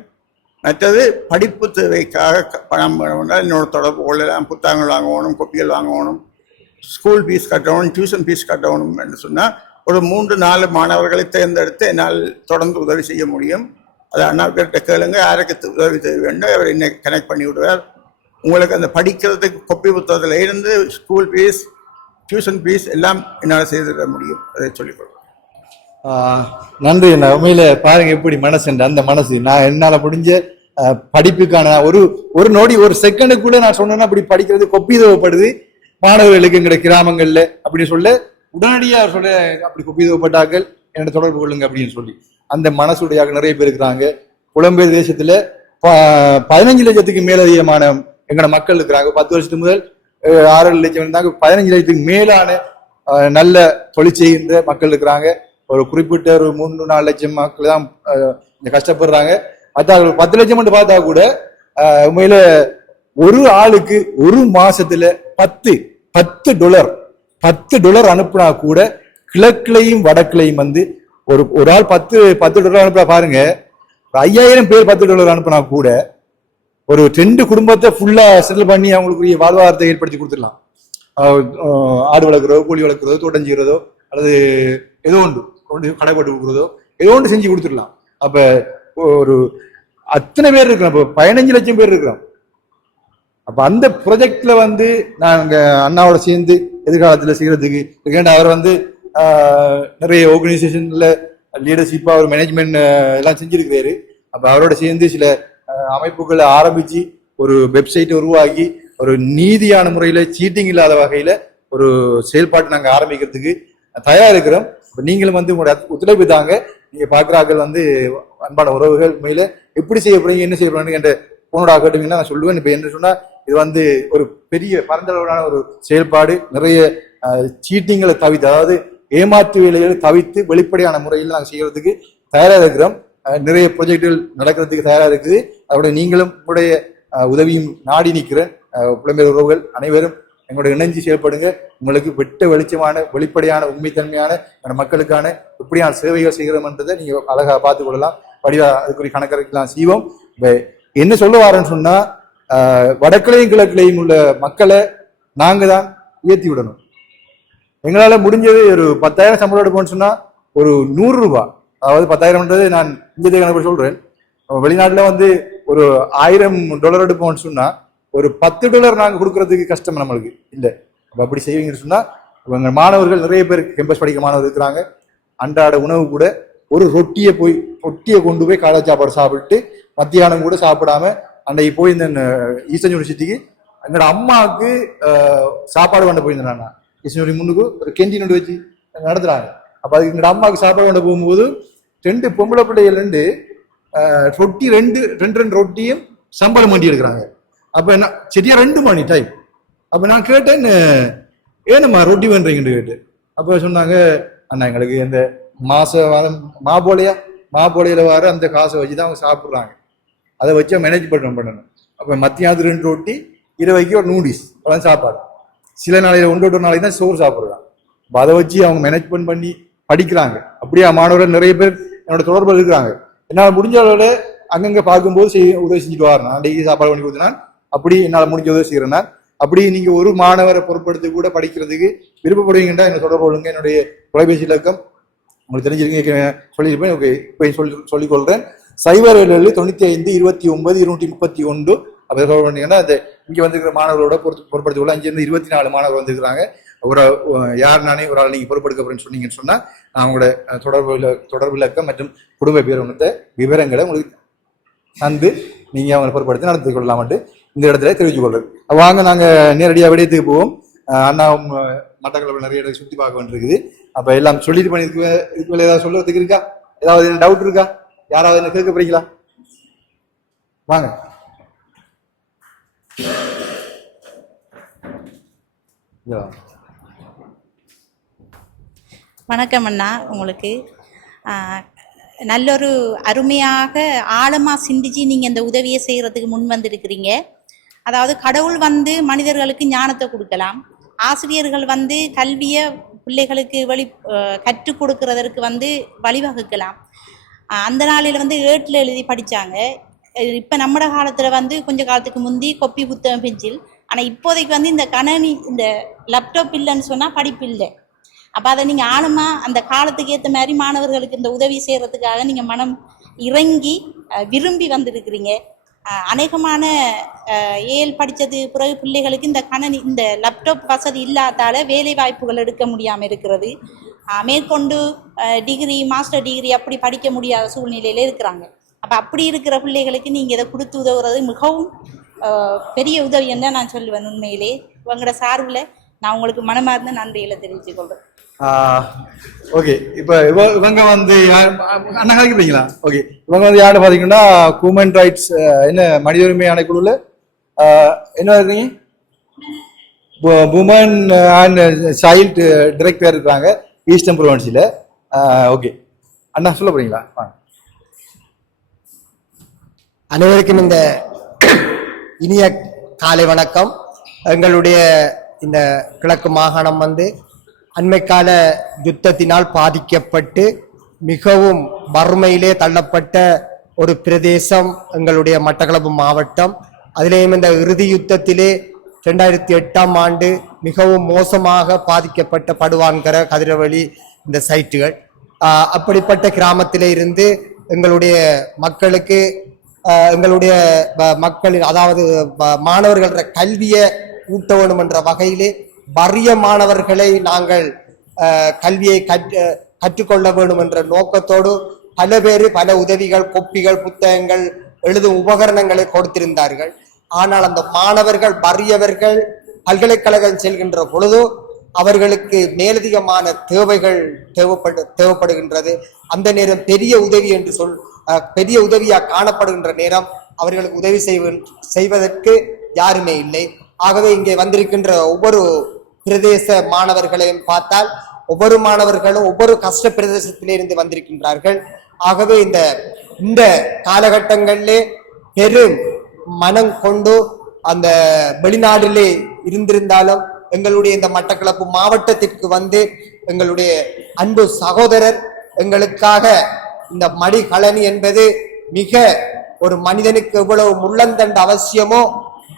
மற்றது படிப்பு தேவைக்காக பணம் வேணும்னா என்னோட தொடர்பு கொள்ளலாம். புத்தகங்கள் வாங்கணும், கொப்பிகள் வாங்கணும், ஸ்கூல் ஃபீஸ் கட்டணும், டியூஷன் ஃபீஸ் கட்டணும் என்று சொன்னால் ஒரு 3-4 மாணவர்களை தேர்ந்தெடுத்து என்னால் தொடர்ந்து உதவி செய்ய முடியும். அதை அண்ணாக்கிட்ட கேளுங்க, யாருக்கு உதவி செய்ய வேண்டும் அவர் என்னை கனெக்ட் பண்ணி விடுவார். உங்களுக்கு அந்த படிக்கிறதுக்கு கொப்பி புத்தகத்தில் இருந்து ஸ்கூல் ஃபீஸ், டியூஷன் ஃபீஸ் எல்லாம் என்னால் செய்திட முடியும். அதை சொல்லிக்கொள்வேன். நன்றி அண்ணா. உண்மையில பாருங்க எப்படி மனசு, அந்த மனசு நான் என்னால முடிஞ்ச படிப்புக்கான ஒரு நொடி ஒரு செகண்டு கூட நான் சொன்னேன்னா அப்படி படிக்கிறது கொப்பி தேவைப்படுது மாணவர்களுக்கு எங்களுடைய கிராமங்கள்ல அப்படின்னு சொல்ல உடனடியா சொல்ல அப்படி கொப்பி தேவைப்பட்டார்கள் என்னோட தொடர்பு கொள்ளுங்க அப்படின்னு சொல்லி அந்த மனசுடையாக நிறைய பேர் இருக்கிறாங்க. புலம்பெயர் தேசத்துல 15 லட்சத்துக்கு மேலதிகமான எங்களோட மக்கள் இருக்கிறாங்க. 10 வருஷத்துக்கு முதல் 6 லட்சம் இருந்தாங்க. 15 லட்சத்துக்கு மேலான நல்ல தொழில் செய்கின்ற மக்கள் இருக்கிறாங்க. ஒரு குறிப்பிட்ட ஒரு 3-4 லட்சம் மக்கள் தான் கஷ்டப்படுறாங்க. 10 லட்சம் மட்டும் பார்த்தா கூட உண்மையில ஒரு ஆளுக்கு ஒரு மாசத்துல $10 அனுப்புனா கூட கிழக்குலையும் வடக்குலையும் வந்து ஒரு ஆள் $10 அனுப்புனா பாருங்க, 5000 பேர் $10 அனுப்புனா கூட ஒரு 2 குடும்பத்தை ஃபுல்லா செட்டில் பண்ணி அவங்களுக்குரிய வாழ்வாதாரத்தை ஏற்படுத்தி கொடுத்துடலாம். ஆடு வளர்க்குறதோ, கோழி வளர்க்குறதோ, தோட்டம் செய்யறதோ, அல்லது ஏதோ ஒன்று கடை போட்டு கொடுக்குறதோ ஏதோ ஒன்று செஞ்சு கொடுத்துடலாம். அப்ப ஒரு அத்தனை பேர் இருக்கிறோம். இப்போ 15 லட்சம் பேர் இருக்கிறோம். அப்ப அந்த ப்ரொஜெக்ட்ல வந்து நாங்க அண்ணாவோட சேர்ந்து எதிர்காலத்துல செய்யறதுக்கு அவர் வந்து நிறைய ஆர்கனைசேஷன்ல லீடர்ஷிப்பா ஒரு மேனேஜ்மெண்ட் எல்லாம் செஞ்சிருக்கிறாரு. அப்ப அவரோட சேர்ந்து சில அமைப்புகளை ஆரம்பிச்சு ஒரு வெப்சைட் உருவாக்கி ஒரு நீதியான முறையில சீட்டிங் இல்லாத வகையில ஒரு செயல்பாட்டு நாங்க ஆரம்பிக்கிறதுக்கு தயாரா இருக்கிறோம். நீங்களும் வந்து உங்களோட ஒத்துழைப்பு தாங்க. நீங்க பாக்குறாக்கள் வந்து அன்பான உறவுகள் உண்மையில எப்படி செய்ய போறீங்க, என்ன செய்ய போறீங்க என்ற போனோட கேட்டீங்கன்னா நான் சொல்லுவேன். இப்ப என்ன சொன்னா இது வந்து ஒரு பெரிய பரந்தளவான ஒரு செயல்பாடு. நிறைய சீட்டிங்களை தவிர்த்து, அதாவது ஏமாற்று வேலைகளை தவிர்த்து வெளிப்படையான முறையில் நாங்கள் செய்யறதுக்கு தயாராக இருக்கிறோம். நிறைய ப்ரொஜெக்டுகள் நடக்கிறதுக்கு தயாராக இருக்குது. அதோட நீங்களும் உங்களுடைய உதவியும் நாடி நிற்கிறேன். புலம்பெயர் உறவுகள் அனைவரும் எங்களோட இணைஞ்சு செயல்படுங்க. உங்களுக்கு வெட்ட வெளிச்சமான வெளிப்படையான உண்மைத்தன்மையான மக்களுக்கான எப்படியான சேவைகள் செய்கிறோம்ன்றதை நீங்க அழகா பார்த்துக் கொள்ளலாம். படிவா அதுக்குரிய கணக்கெல்லாம் செய்வோம். என்ன சொல்ல வாரேன்னு சொன்னா, வடக்கிலையும் கிழக்கிலையும் உள்ள மக்களை நாங்க தான் உயர்த்தி விடணும். எங்களால முடிஞ்சது ஒரு 10,000 சம்பளம் எடுப்போம்னு சொன்னா ஒரு $100, அதாவது 10,000 நான் இந்திய கணக்கு சொல்றேன். வெளிநாட்டுல வந்து ஒரு $1000 எடுப்போம்னு சொன்னா ஒரு $10 நாங்க கொடுக்கறதுக்கு கஷ்டம் நம்மளுக்கு இல்லை. அப்படி செய்வீங்கன்னு சொன்னா இவங்க மாணவர்கள் நிறைய பேர் கேம்பஸ் படிக்கிற மாணவர்கள் இருக்கிறாங்க. அன்றாட உணவு கூட ஒரு ரொட்டியை கொண்டு போய் காலை சாப்பாடு சாப்பிட்டு மத்தியானம் கூட சாப்பிடாம அன்றைக்கு போய் இந்த ஈஸ்டர்ன் யூனிவர்சிட்டிக்கு என்னோட அம்மாவுக்கு சாப்பாடு கொண்டு போயிருந்தேன். நான் ஈஸ்டர்ன் யூனிவர்சிட்டி முன்னுக்கு ஒரு கேண்டீன் வச்சு நடத்துறாங்க. அப்ப அதுக்கு என்னோட அம்மாவுக்கு சாப்பாடு கொண்டு போகும்போது 2 பொம்பளை பிள்ளைகள் ரொட்டி 2 ரொட்டியும் சம்பளம் வண்டி எடுக்கிறாங்க. அப்ப என்ன சரியா 2 மணி டைம். அப்ப நான் கேட்டேன், ஏனம்மா ரொட்டி பண்றீங்கன்னு கேட்டு. அப்ப சொன்னாங்க, அண்ணா எங்களுக்கு இந்த மாபோலையில வர அந்த காசை வச்சுதான் அவங்க சாப்பிடுறாங்க, அதை வச்சு மேனேஜ் பண்ணணும். அப்ப மத்தியானத்து 2 ரொட்டி, இரவைக்கு ஒரு நூடில்ஸ் அதான் சாப்பாடு. சில நாளையில ஒன்று நாளைக்கு தான் சோறு சாப்பிடுறாங்க. அதை வச்சு அவங்க மேனேஜ்மெண்ட் பண்ணி படிக்கிறாங்க. அப்படியே மாணவர்கள் நிறைய பேர் என்னோட தொடர்பு இருக்கிறாங்க. என்னால் முடிஞ்ச அளவுல அங்கங்க பார்க்கும்போது உதவி செஞ்சுட்டு வரேன். நான் டெய்லி சாப்பாடு பண்ணி கொடுத்தேன். அப்படி என்னால் முடிஞ்ச உதவி செய்யறேன்னா, அப்படி நீங்க ஒரு மாணவரை பொருட்படுத்தி கூட படிக்கிறதுக்கு விருப்பப்படுவீங்கன்னா என்ன தொடர்பு கொள்ளுங்க. என்னுடைய தொலைபேசி இலக்கம் உங்களுக்கு தெரிஞ்சிருக்கீங்க, சொல்லியிருப்பேன். ஓகே, இப்போ சொல்லிக் கொள்றேன். 077-29-231. அப்படி சொல்ல பண்ணீங்கன்னா அந்த இங்க வந்துருக்கிற மாணவர்களோட பொறுப்படுத்திக் கொள்ள 5 இருந்து 24 மாணவர் வந்துருக்காங்க. யார் நானே ஒரு ஆள் நீங்க பொறுப்படுக்க போறேன்னு சொன்னீங்கன்னு சொன்னா அவங்களோட தொடர்பு இலக்கம் மற்றும் குடும்ப பேருந்த விவரங்களை உங்களுக்கு தந்து நீங்க அவங்களை பொறுப்படுத்தி நடத்தி கொள்ளலாம்ட்டு இந்த இடத்துல தெரிவித்துக் கொள்றது. வாங்க நாங்க நேரடியாக விடயத்துக்கு போவோம். அண்ணாவும் மட்டக்களப்பில் நிறைய இடத்துல சுத்தி பார்க்க வேண்டியிருக்குது. அப்ப எல்லாம் சொல்லிட்டு பண்ணிருக்கு. இதுக்கு மேல ஏதாவது சொல்றதுக்கு இருக்கா? ஏதாவது என்ன டவுட் இருக்கா? யாராவது என்ன கேட்க போறீங்களா? வாங்க. வணக்கம் அண்ணா. உங்களுக்கு நல்லொரு அருமையாக ஆழமாக சிந்திச்சு நீங்கள் இந்த உதவியை செய்கிறதுக்கு முன் வந்திருக்கிறீங்க. அதாவது கடவுள் வந்து மனிதர்களுக்கு ஞானத்தை கொடுக்கலாம், ஆசிரியர்கள் வந்து கல்வியை பிள்ளைகளுக்கு கற்றுக் கொடுக்கறதற்கு வந்து வழிவகுக்கலாம். அந்த நாளில் வந்து ஏட்டில் எழுதி படித்தாங்க. இப்போ நம்மட காலத்தில் வந்து கொஞ்ச காலத்துக்கு முந்தி கொப்பி புத்தகம் பென்சில். ஆனால் இப்போதைக்கு வந்து இந்த கணனி இந்த லேப்டாப் இல்லைன்னு சொன்னால் படிப்பு இல்லை. அப்போ அதை நீங்கள் ஆழமாக அந்த காலத்துக்கு ஏற்ற மாதிரி மாணவர்களுக்கு இந்த உதவி செய்கிறதுக்காக நீங்கள் மனம் இறங்கி விரும்பி வந்திருக்கிறீங்க. அநேகமான ஏஎல் படித்தது பிறகு பிள்ளைகளுக்கு இந்த கணனி இந்த லேப்டாப் வசதி இல்லாதால வேலை வாய்ப்புகள் எடுக்க முடியாமல் இருக்கிறது. மேற்கொண்டு டிகிரி மாஸ்டர் டிகிரி அப்படி படிக்க முடியாத சூழ்நிலையில் இருக்கிறாங்க. அப்போ அப்படி இருக்கிற பிள்ளைகளுக்கு நீங்கள் இதை கொடுத்து உதவுறது மிகவும் பெரிய உதவின்னு தான் நான் சொல்லுவேன். உண்மையிலே உங்களோட சார்பில் நான் உங்களுக்கு மனமார்ந்த நன்றிகளை தெரிவித்துக் கொள்கிறேன். ஓகே, இப்போ இவங்க வந்து அண்ணா கலைக்கிறீங்களா? ஓகே, இவங்க வந்து யாரு பார்த்தீங்கன்னா ஹியூமன் ரைட்ஸ் என்ன மனித உரிமை ஆணைக்குழுல என்ன இருக்கீங்க, உமன் அண்ட் சைல்டு டிரெக்டர் இருக்கிறாங்க ஈஸ்டர்ன் ப்ரொவின்ஸில். ஓகே அண்ணா சொல்ல போறீங்களா? அனைவருக்கும் இந்த இனிய காலை வணக்கம். எங்களுடைய இந்த கிழக்கு மாகாணம் வந்து அண்மைக்கால யுத்தத்தினால் பாதிக்கப்பட்டு மிகவும் வறுமையிலே தள்ளப்பட்ட ஒரு பிரதேசம் எங்களுடைய மட்டக்களப்பு மாவட்டம். அதிலேயும் இந்த இறுதி யுத்தத்திலே 2008ஆம் ஆண்டு மிகவும் மோசமாக பாதிக்கப்பட்ட படுவான்கர கதிரவழி இந்த சைட்டுகள். அப்படிப்பட்ட கிராமத்திலே இருந்து எங்களுடைய மக்களுக்கு எங்களுடைய மக்களின் அதாவது மாணவர்கள கல்வியை ஊட்ட வேண்டும் என்ற வகையிலே வறிய மாணவர்களை நாங்கள் கல்வியை கற்றுக்கொள்ள வேண்டும் என்ற நோக்கத்தோடு பல பேர் பல உதவிகள், கொப்பிகள், புத்தகங்கள், எழுதும் உபகரணங்களை கொடுத்திருந்தார்கள். ஆனால் அந்த மாணவர்கள் வறியவர்கள் பல்கலைக்கழகம் செல்கின்ற பொழுது அவர்களுக்கு மேலதிகமான தேவைகள் தேவைப்படுகின்றது. அந்த நேரம் பெரிய உதவி என்று பெரிய உதவியாக காணப்படுகின்ற நேரம் அவர்களுக்கு உதவி செய்வதற்கு யாருமே இல்லை. ஆகவே இங்கே வந்திருக்கின்ற ஒவ்வொரு பிரதேச மாணவர்களையும் பார்த்தால் ஒவ்வொரு மாணவர்களும் ஒவ்வொரு கஷ்ட பிரதேசத்திலிருந்து வந்திருக்கின்றார்கள். ஆகவே இந்த காலகட்டங்களிலே பெரும் மனம் கொண்டு அந்த வெளிநாட்டிலே இருந்திருந்தாலும் எங்களுடைய இந்த மட்டக்களப்பு மாவட்டத்திற்கு வந்து எங்களுடைய அன்பு சகோதரர் எங்களுக்காக இந்த மடிகலனி என்பது மிக ஒரு மனிதனுக்கு எவ்வளவு முள்ளந்தண்டு அவசியமோ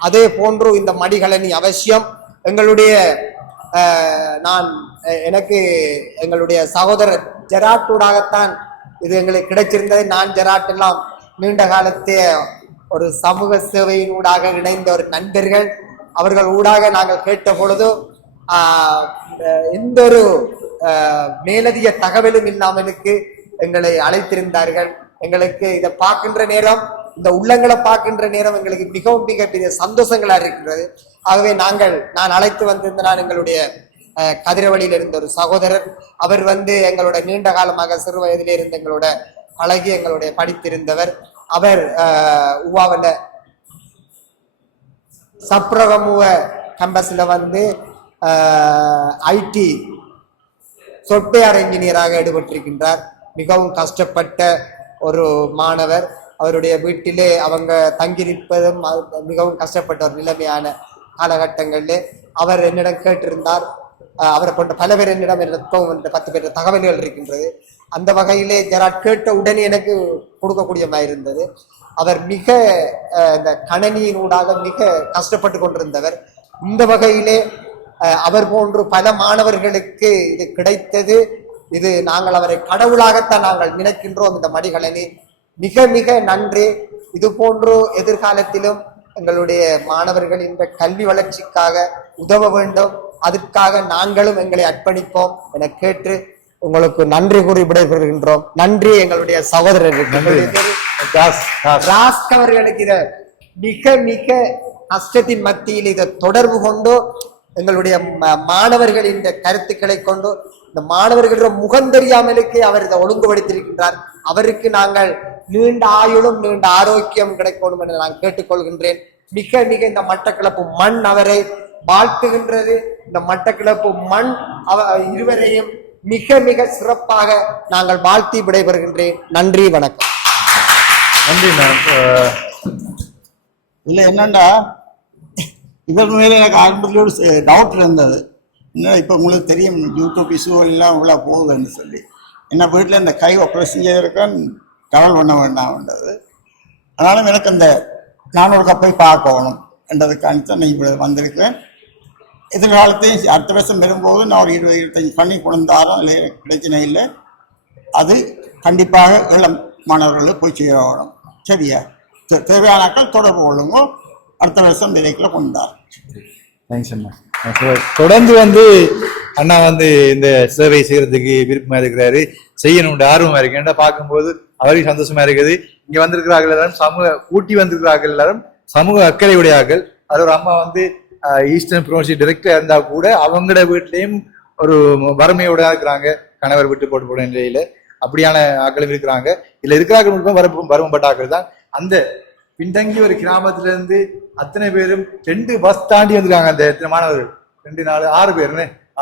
அதே போன்று இந்த மடிகலனி அவசியம். எங்களுடைய எனக்கு எங்களுடைய சகோதரர் ஜெராட்டூடாகத்தான் இது எங்களுக்கு கிடைச்சிருந்தது. நான் ஜெராட் எல்லாம் நீண்ட காலத்தே ஒரு சமூக சேவையின் ஊடாக இணைந்த ஒரு நண்பர்கள். அவர்கள் ஊடாக நாங்கள் கேட்ட பொழுது எந்த ஒரு மேலதிக தகவலும் இல்லாமலுக்கு எங்களை அழைத்திருந்தார்கள். எங்களுக்கு இதை பார்க்கின்ற நேரம், இந்த உள்ளங்களை பார்க்கின்ற நேரம் எங்களுக்கு மிகவும் மிகப்பெரிய சந்தோஷங்களா இருக்கின்றது. ஆகவே நான் அழைத்து வந்திருந்த எங்களுடைய கதிரவழியில் இருந்த ஒரு சகோதரர். அவர் வந்து எங்களோட நீண்ட காலமாக சிறு வயதிலே இருந்து எங்களோட பழகி எங்களுடைய படித்திருந்தவர். அவர் உவாவில் சப்ரகமுவ கேம்பஸ்ல வந்து ஐடி சாஃப்ட்வேர் இன்ஜினியராக ஈடுபட்டிருக்கின்றார். மிகவும் கஷ்டப்பட்ட ஒரு மாணவர். அவருடைய வீட்டிலே அவங்க தங்கியிருப்பதும் மிகவும் கஷ்டப்பட்ட ஒரு நிலைமையான காலகட்டங்களிலே அவர் என்னிடம் கேட்டிருந்தார். அவரை போன்ற பல பேர் என்னிடம் 10 பேர் தகவல்கள் இருக்கின்றது. அந்த வகையிலே ஜெராட் கேட்ட உடனே எனக்கு கொடுக்கக்கூடியமாக இருந்தது. அவர் மிக இந்த கணனியினூடாக மிக கஷ்டப்பட்டு கொண்டிருந்தவர். இந்த வகையிலே அவர் போன்று பல மாணவர்களுக்கு இது கிடைத்தது. இது நாங்கள் அவரை கடவுளாகத்தான் நாங்கள் நினைக்கின்றோம். இந்த மடிகலனி மிக மிக நன்றி. இது போன்று எதிர்காலத்திலும் எங்களுடைய மாணவர்கள் இந்த கல்வி வளர்ச்சிக்காக உதவ வேண்டும். அதற்காக நாங்களும் எங்களை அர்ப்பணிப்போம் என கேட்டு உங்களுக்கு நன்றி கூறி விடைபெறுகின்றோம். நன்றி. எங்களுடைய சகோதரர்களுக்கு ராஸ்க் அவர்களுக்கு இதை மிக மிக கஷ்டத்தின் மத்தியில் இதை தொடர்பு கொண்டு எங்களுடைய மாணவர்களின் கருத்துக்களை கொண்டு இந்த மாணவர்களுடைய முகம் தெரியாமலுக்கு அவர் இதை ஒழுங்குபடுத்தியிருக்கின்றார். அவருக்கு நாங்கள் நீண்ட ஆயுளும் நீண்ட ஆரோக்கியம் கிடைக்கணும் என நான் கேட்டுக்கொள்கின்றேன். மிக மிக இந்த மட்டக்களப்பு மண் அவரை வாழ்த்துகின்றது. இந்த மட்டக்களப்பு மண் இருவரையும் மிக மிக சிறப்பாக நாங்கள் வாழ்த்தி விடைபெறுகின்றேன். நன்றி, வணக்கம். நன்றி மேம். இல்லை என்னண்டா இதன் மேலே எனக்கு ஆரம்பத்தில் ஒரு டவுட் இருந்தது. இன்னும் இப்போ உங்களுக்கு தெரியும் யூடியூப் இஷ்யூ எல்லாம் இவ்வளோ போகுதுன்னு சொல்லி. என்ன வீட்டில் இந்த கை ஆப்ரேஷன் செய்திருக்கேன், கவல் பண்ண வேண்டாம்ன்றது. அதனால எனக்கு அந்த 400 போய் பார்க்கணும் என்றதுக்காண்டி தான் நான் இப்படி வந்திருக்கிறேன். எதிர்காலத்தையும் அடுத்த வருஷம் வரும்போது நான் ஒரு 20-25 பண்ணி கொடுத்தாலும் இல்லை பிரச்சனை இல்லை. அது கண்டிப்பாக இளம் மாணவர்களுக்கு போய் சேரணும். சரியா? தேவையானாக்கள் தொடர்பு கொள்ளுங்க. அடுத்த வருஷம் விலைக்குள்ள கொண்டார். தேங்க்ஸ் அண்ணா. தொடர்ந்து அண்ணா இந்த சேவை செய்யறதுக்கு விருப்பமா இருக்கிறாரு, செய்யணும் ஆர்வமா இருக்கு. ஏன்னா பார்க்கும்போது அவருக்கு சந்தோஷமா இருக்குது. இங்க வந்திருக்கிறார்கள் எல்லாரும் ஊட்டி வந்திருக்கிறார்கள் எல்லாரும் சமூக அக்கறை உடையார்கள். அது ஒரு அம்மா ஈஸ்டர்ன் ப்ரொவின்சி டைரக்டரா இருந்தா கூட அவங்களோட வீட்லயும் ஒரு வறுமையோட இருக்கிறாங்க. கணவர் விட்டு போட நிலையில அப்படியான ஆக்களும் இருக்கிறாங்க. இதுல இருக்கிறார்கள் வறுமைப்பட்ட ஆக்கள் தான். அந்த பின்தங்கி ஒரு கிராமத்துல இருந்து அத்தனை பேரும் 2 பஸ் தாண்டி வந்துருக்காங்க. அந்த எத்தனை மாணவர்கள் 2 4 6 பேர்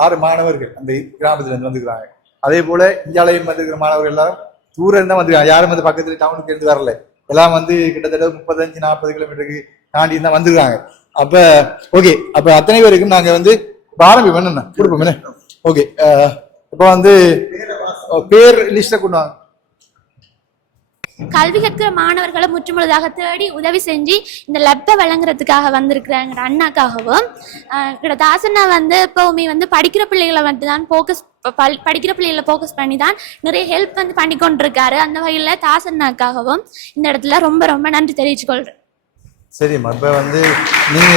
6 மாணவர்கள் அந்த கிராமத்துல இருந்து வந்துருக்காங்க. அதே போல இந்தியாலயம் வந்திருக்கிற மாணவர்கள் எல்லாரும் தூரம் இருந்தா வந்துருக்காங்க. யாரும் பக்கத்துல டவுனுக்கு இருந்து வரல. எல்லாம் கிட்டத்தட்ட 35-40 கிலோமீட்டருக்கு தாண்டி தான் வந்திருக்காங்க. அப்ப ஓகே, அப்ப அத்தனை பேருக்கும் நாங்க ஆரம்பிப்போம். என்ன கொடுப்போம். ஓகே, இப்ப பேர் லிஸ்ட கொண்டு வாங்க. கல்வி கற்கிற மாணவர்களை முற்றுமுழுதாக தேடி உதவி செஞ்சு இந்த லெப்பை வழங்குறதுக்காக வந்திருக்கிறாங்க அண்ணாக்காகவும். தாசண்ணா எப்பவுமே படிக்கிற பிள்ளைகளை தான் படிக்கிற பிள்ளைகளை ஃபோக்கஸ் பண்ணி தான் நிறைய ஹெல்ப் பண்ணி கொண்டிருக்காரு. அந்த வகையில் தாசண்ணாக்காகவும் இந்த இடத்துல ரொம்ப ரொம்ப நன்றி தெரிவிச்சுக்கொள்றேன். சரிம்மா, இப்ப நீங்க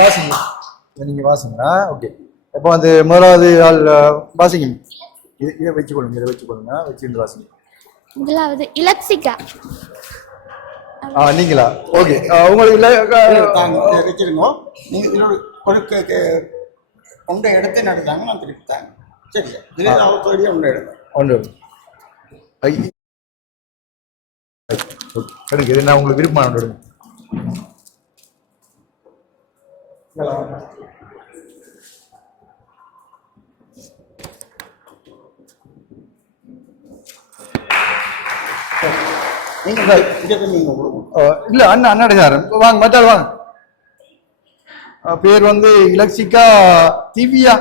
வாசிங்க. நீங்க வாசிங்களா? ஓகே, இப்போ முதலாவது ஆள் வாசிங்க. இதை வச்சுக்கொள்ளுங்க, இதை வச்சுக்கொள்ளுங்க, வச்சுருந்து வாசிங்க. முதலாவது இலக்ஷிகா. நீங்களா? ஓகே, உங்களுக்கு வச்சிருங்க. நீங்க ஒன்றை எடுத்து நடத்தாங்க, நான் திருப்பித்தாங்க. சரியா? இதுலேயே ஒன்றை எடுத்தேன். இது நான் உங்களுக்கு விருப்பமான இல்ல அண்ணாடி சார் வாங்க, மற்ற வாங்க. பேர் இலக்ஷிகா திவ்யா.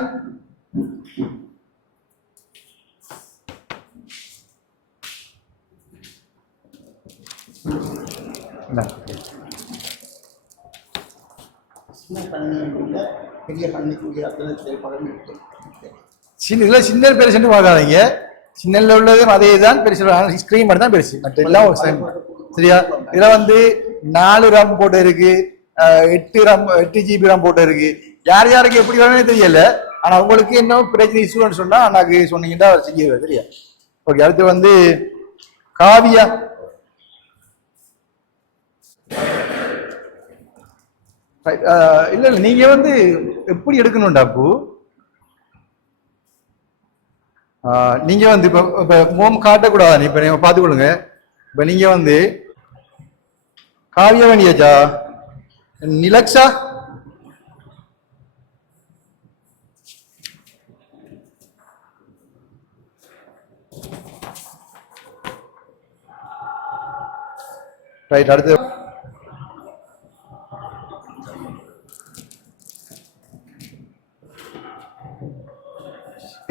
சின்ன பெருசு பார்க்காதீங்க. சின்னல உள்ளது அதே தான் பெருசு, ஸ்கிரீன் மட்டும் தான் பெருசு, மற்ற எல்லாம் சரியா? இதுல 4 RAM போட்டு இருக்கு, 8 GB RAM போட்டு இருக்கு. யார் யாருக்கு எப்படி வேணும்னு தெரியல. ஆனா உங்களுக்கு என்ன பிரச்சனை இஷ்யூன்னு சொன்னா அண்ணாக்கு சொன்னீங்கன்னா அவர் செஞ்சிருவார். சரியா? ஓகே, அடுத்து காவியா. இல்ல இல்ல, நீங்க எப்படி எடுக்கணும்டா அப்போ? நீங்க இப்ப மோம் காட்டக்கூடாது. இப்ப நீங்க பாத்துக்கொள்ளுங்க. இப்ப நீங்க காவியா வேண்டியாச்சா? நிலக்ஷா ரைட். அடுத்து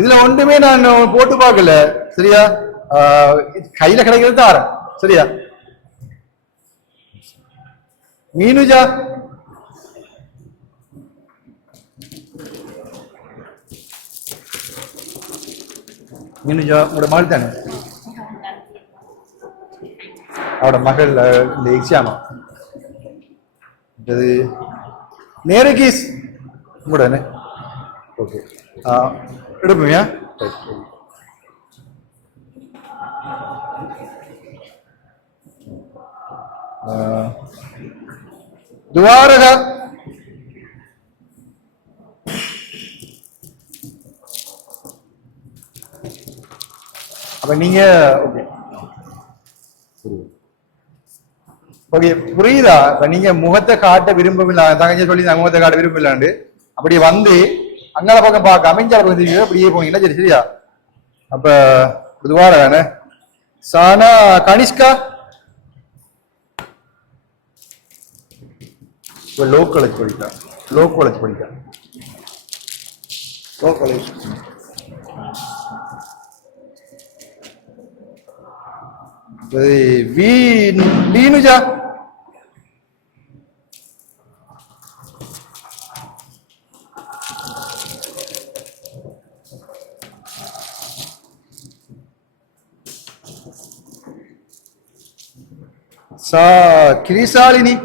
இதுல ஒன்றுமே நான் போட்டு பார்க்கல. சரியா? கையில கிடைக்கிறது தான். சரியா? மீனுஜா. மீனுஜா உங்களோட மகள் தானே? அவட மகள் இந்த எக்ஸாமா நேரகீஸ் உங்களோட. ஓகே, எடுப்போம்யா. துவாரகா. அப்ப நீங்க ஓகே ஓகே புரியுதா? இப்ப நீங்க முகத்தை காட்ட விரும்பவில்லை, தங்கச்சி சொல்லி முகத்தை காட்ட விரும்பவில்லாண்டு அப்படி அங்கால பக்கம் பார்க்க அமைஞ்சால பக்கம் அப்படியே போனீங்கன்னா சரி. சரியா? அப்ப புதுவார தானே சானா கனிஷ்கா. இப்போ லோ காலேஜ் படிக்கலாம், லோ காலேஜ் படிக்கலாம். லோ காலேஜ் வீணுஜா கிரிசாலினி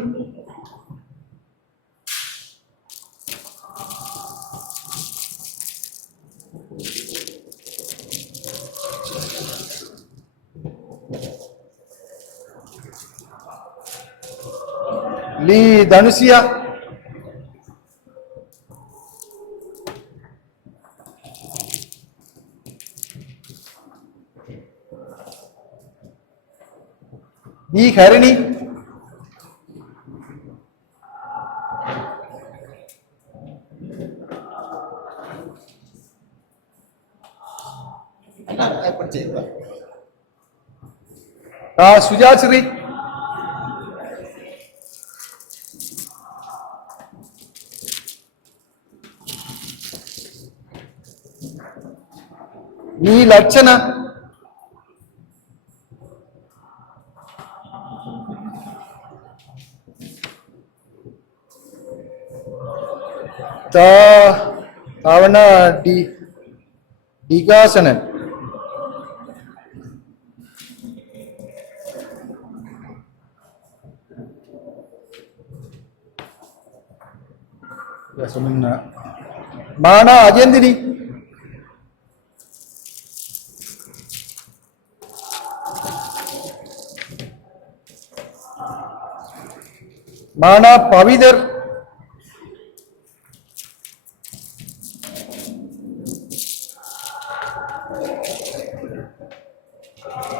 லீ தனுஷியா லீ ஹரிணி எப்படி செய்வார்? சுஜாஸ்ரீ நீ லட்சணா அவனா டிகாசனன் சொன்ன மானா அஜேந்திரி மானா பவிதர்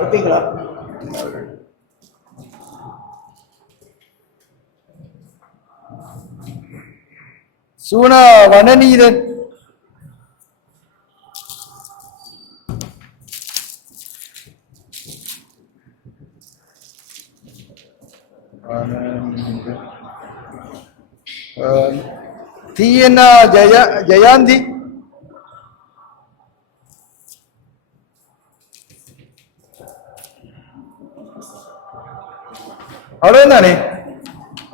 ஓகேங்களா? சூனா வனநீதன் தீயனா ஜெயாந்தி அவ்வளவுதானே?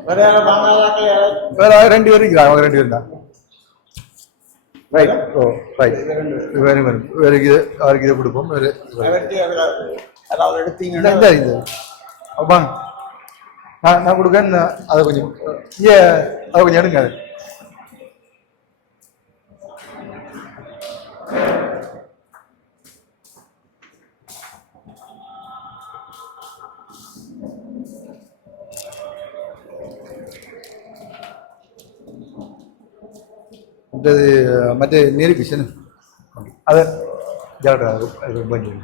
வேற 2 பேர் இருக்கிறாங்க, அவங்க 2 பேர் தான். ரைட். ஓ ரைட். வேற யாருக்கு இதை கொடுப்போம். வேற அதாவது எடுத்தீங்கன்னா வாங்க, நான் கொடுக்கேன். அதை கொஞ்சம் அதை கொஞ்சம் எடுங்க. அது மற்ற நேரி பிஷன் அதை கொஞ்சம்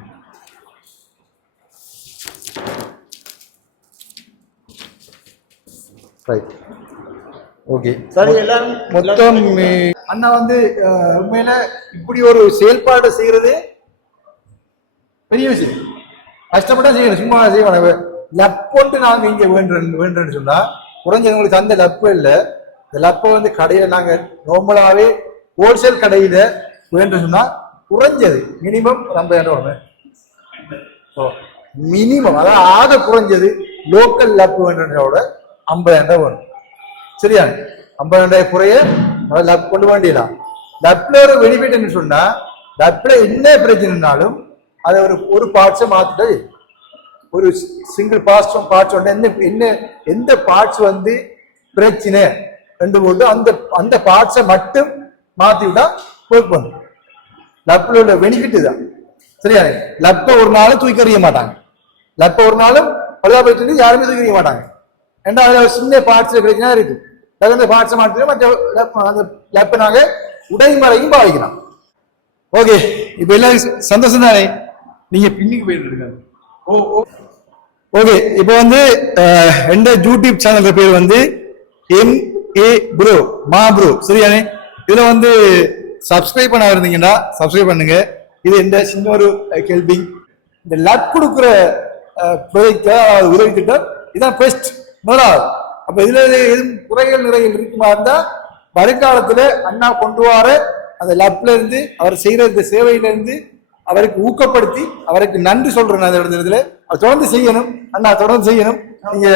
ரைட். ஓகே, மொத்தம் அண்ணா வந்து உண்மையில இப்படி ஒரு செயல்பாடு செய்யறது பெரிய விஷயம். கஷ்டப்பட்டா செய்யணும், சும்மா செய்யணும். லப்போன்ட்டு நாங்க இங்க வேண்டுன்னு சொன்னா குறைஞ்சவங்களுக்கு அந்த லப்பு இல்லை. இந்த லப்பை வந்து கடையில நாங்க நார்மலாவே ஹோல்சேல் கடையில வேண்டு சொன்னா குறைஞ்சது மினிமம் 50,000 மினிமம். அதாவது ஆக குறைஞ்சது லோக்கல் லப்பு வேண்டோட 50,000 வேணும். சரியா? 50,000 குறைய லப் கொண்டு வேண்டியலாம். லப்ல ஒரு பெனிஃபிட்னு சொன்னா லப்ல என்ன பிரச்சனைனாலும் அதை ஒரு பார்ட்ஸை மாத்திட்டு ஒரு சிங்கிள் பார்ட்ஸ் என்ன எந்த பார்ட்ஸ் வந்து பிரச்சனை ரெண்டு போட்டு அந்த பார்ட்ஸை மட்டும் மாத்தி விட்டா ஒர்க் பண்ணும். லப்ல உள்ள பெனிஃபிட் தான். சரியா? லப்ப ஒரு நாளும் தூக்கி எறிய மாட்டாங்க. லப்ப ஒரு நாளும் பழுதாபத்து யாருமே தூக்கி எறிய மாட்டாங்க. ஏன்னா அதுல சின்ன பார்ட்ஸ் பிரச்சனை இருக்கு. அந்த பார்ட்ஸை மாற்றி மற்ற அந்த லப்பை நாங்க உடைமுறையும் பாதிக்கலாம். ஓகே, இப்ப எல்லாரும் சந்தோஷம் தானே? நீங்க பின்னுக்கு போயிட்டு இருக்காங்க. ஓகே, இப்ப வந்து எந்த யூடியூப் சேனல் பேர் வந்து MA ப்ரோ, மா ப்ரோ. சரியானே? இதுல வந்து சப்ஸ்கிரைப் பண்ண இருந்தீங்கன்னா சப்ஸ்கிரைப் பண்ணுங்க. இது எந்த சின்ன ஒரு கேள்வி. இந்த லப் கொடுக்குற ப்ராஜெக்ட் உதவி திட்டம் இதான் பெஸ்ட். முதலாவது அப்ப இதுல எதுவும் குறைகள் நிறைகள் இருக்குமா இருந்தா வருங்காலத்துல அண்ணா கொண்டு வர அந்த லப்ல இருந்து அவர் செய்யற இந்த சேவையில இருந்து அவருக்கு ஊக்கப்படுத்தி அவருக்கு நன்றி சொல்றேன். அந்த இடத்துல அவர் தொடர்ந்து செய்யணும், அண்ணா தொடர்ந்து செய்யணும். நீங்க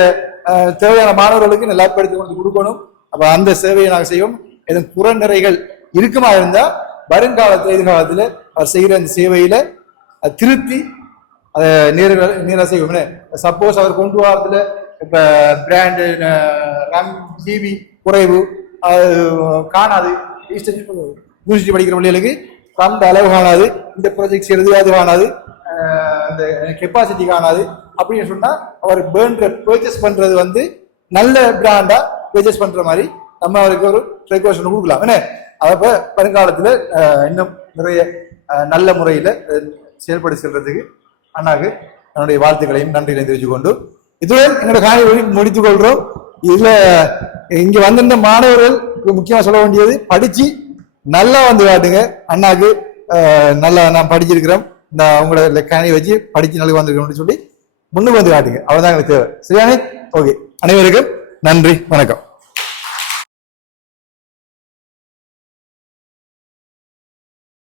தேவையான மாணவர்களுக்கு இந்த லேப் எடுத்து கொண்டு கொடுக்கணும். அப்ப அந்த சேவையை நாங்கள் செய்வோம். எதுவும் புற நிறைகள் இருக்குமா இருந்தா வருங்காலத்துல எதிர்காலத்துல அவர் செய்யற அந்த சேவையில திருத்தி அதை நேர செய்வோம். சப்போஸ் அவர் கொண்டு வரதுல இப்ப பிராண்டு ரேம் ஜிபி குறைவு காணாது, யூனிவர்சிட்டி படிக்கிற பிள்ளைகளுக்கு அந்த அளவு காணாது, இந்த ப்ராஜெக்ட் செய்யறது அது காணாது, அந்த கெப்பாசிட்டி காணாது அப்படின்னு சொன்னா அவர் பர்ச்சேஸ் பண்றது வந்து நல்ல பிராண்டா பர்ச்சேஸ் பண்ற மாதிரி நம்ம அவருக்கு ஒரு ரெக்வஸ்ட் கொடுக்கலாம். என்ன அதப்ப வருங்காலத்துல இன்னும் நிறைய நல்ல முறையில செயல்படுத்தி செல்றதுக்கு அண்ணாக்கு என்னுடைய வாழ்த்துக்களையும் நன்றிகளையும் தெரிவித்துக் கொண்டு இதுவரை எங்களோட காணொளி முடித்துக் கொள்றோம். இதுல இங்க வந்திருந்த மாணவர்கள் முக்கியமா சொல்ல வேண்டியது, படிச்சு நல்லா வந்து காட்டுங்க. அண்ணாக்கு நல்லா நான் படிச்சிருக்கிறோம், நான் உங்களோட காணி வச்சு படிச்சு நல்லா வந்திருக்கோம்னு சொல்லி முன்னுக்கு வந்து காட்டுங்க. அவ்வளவுதான் எங்களுக்கு தேவை. சரியானே? ஓகே, அனைவருக்கும் நன்றி, வணக்கம்.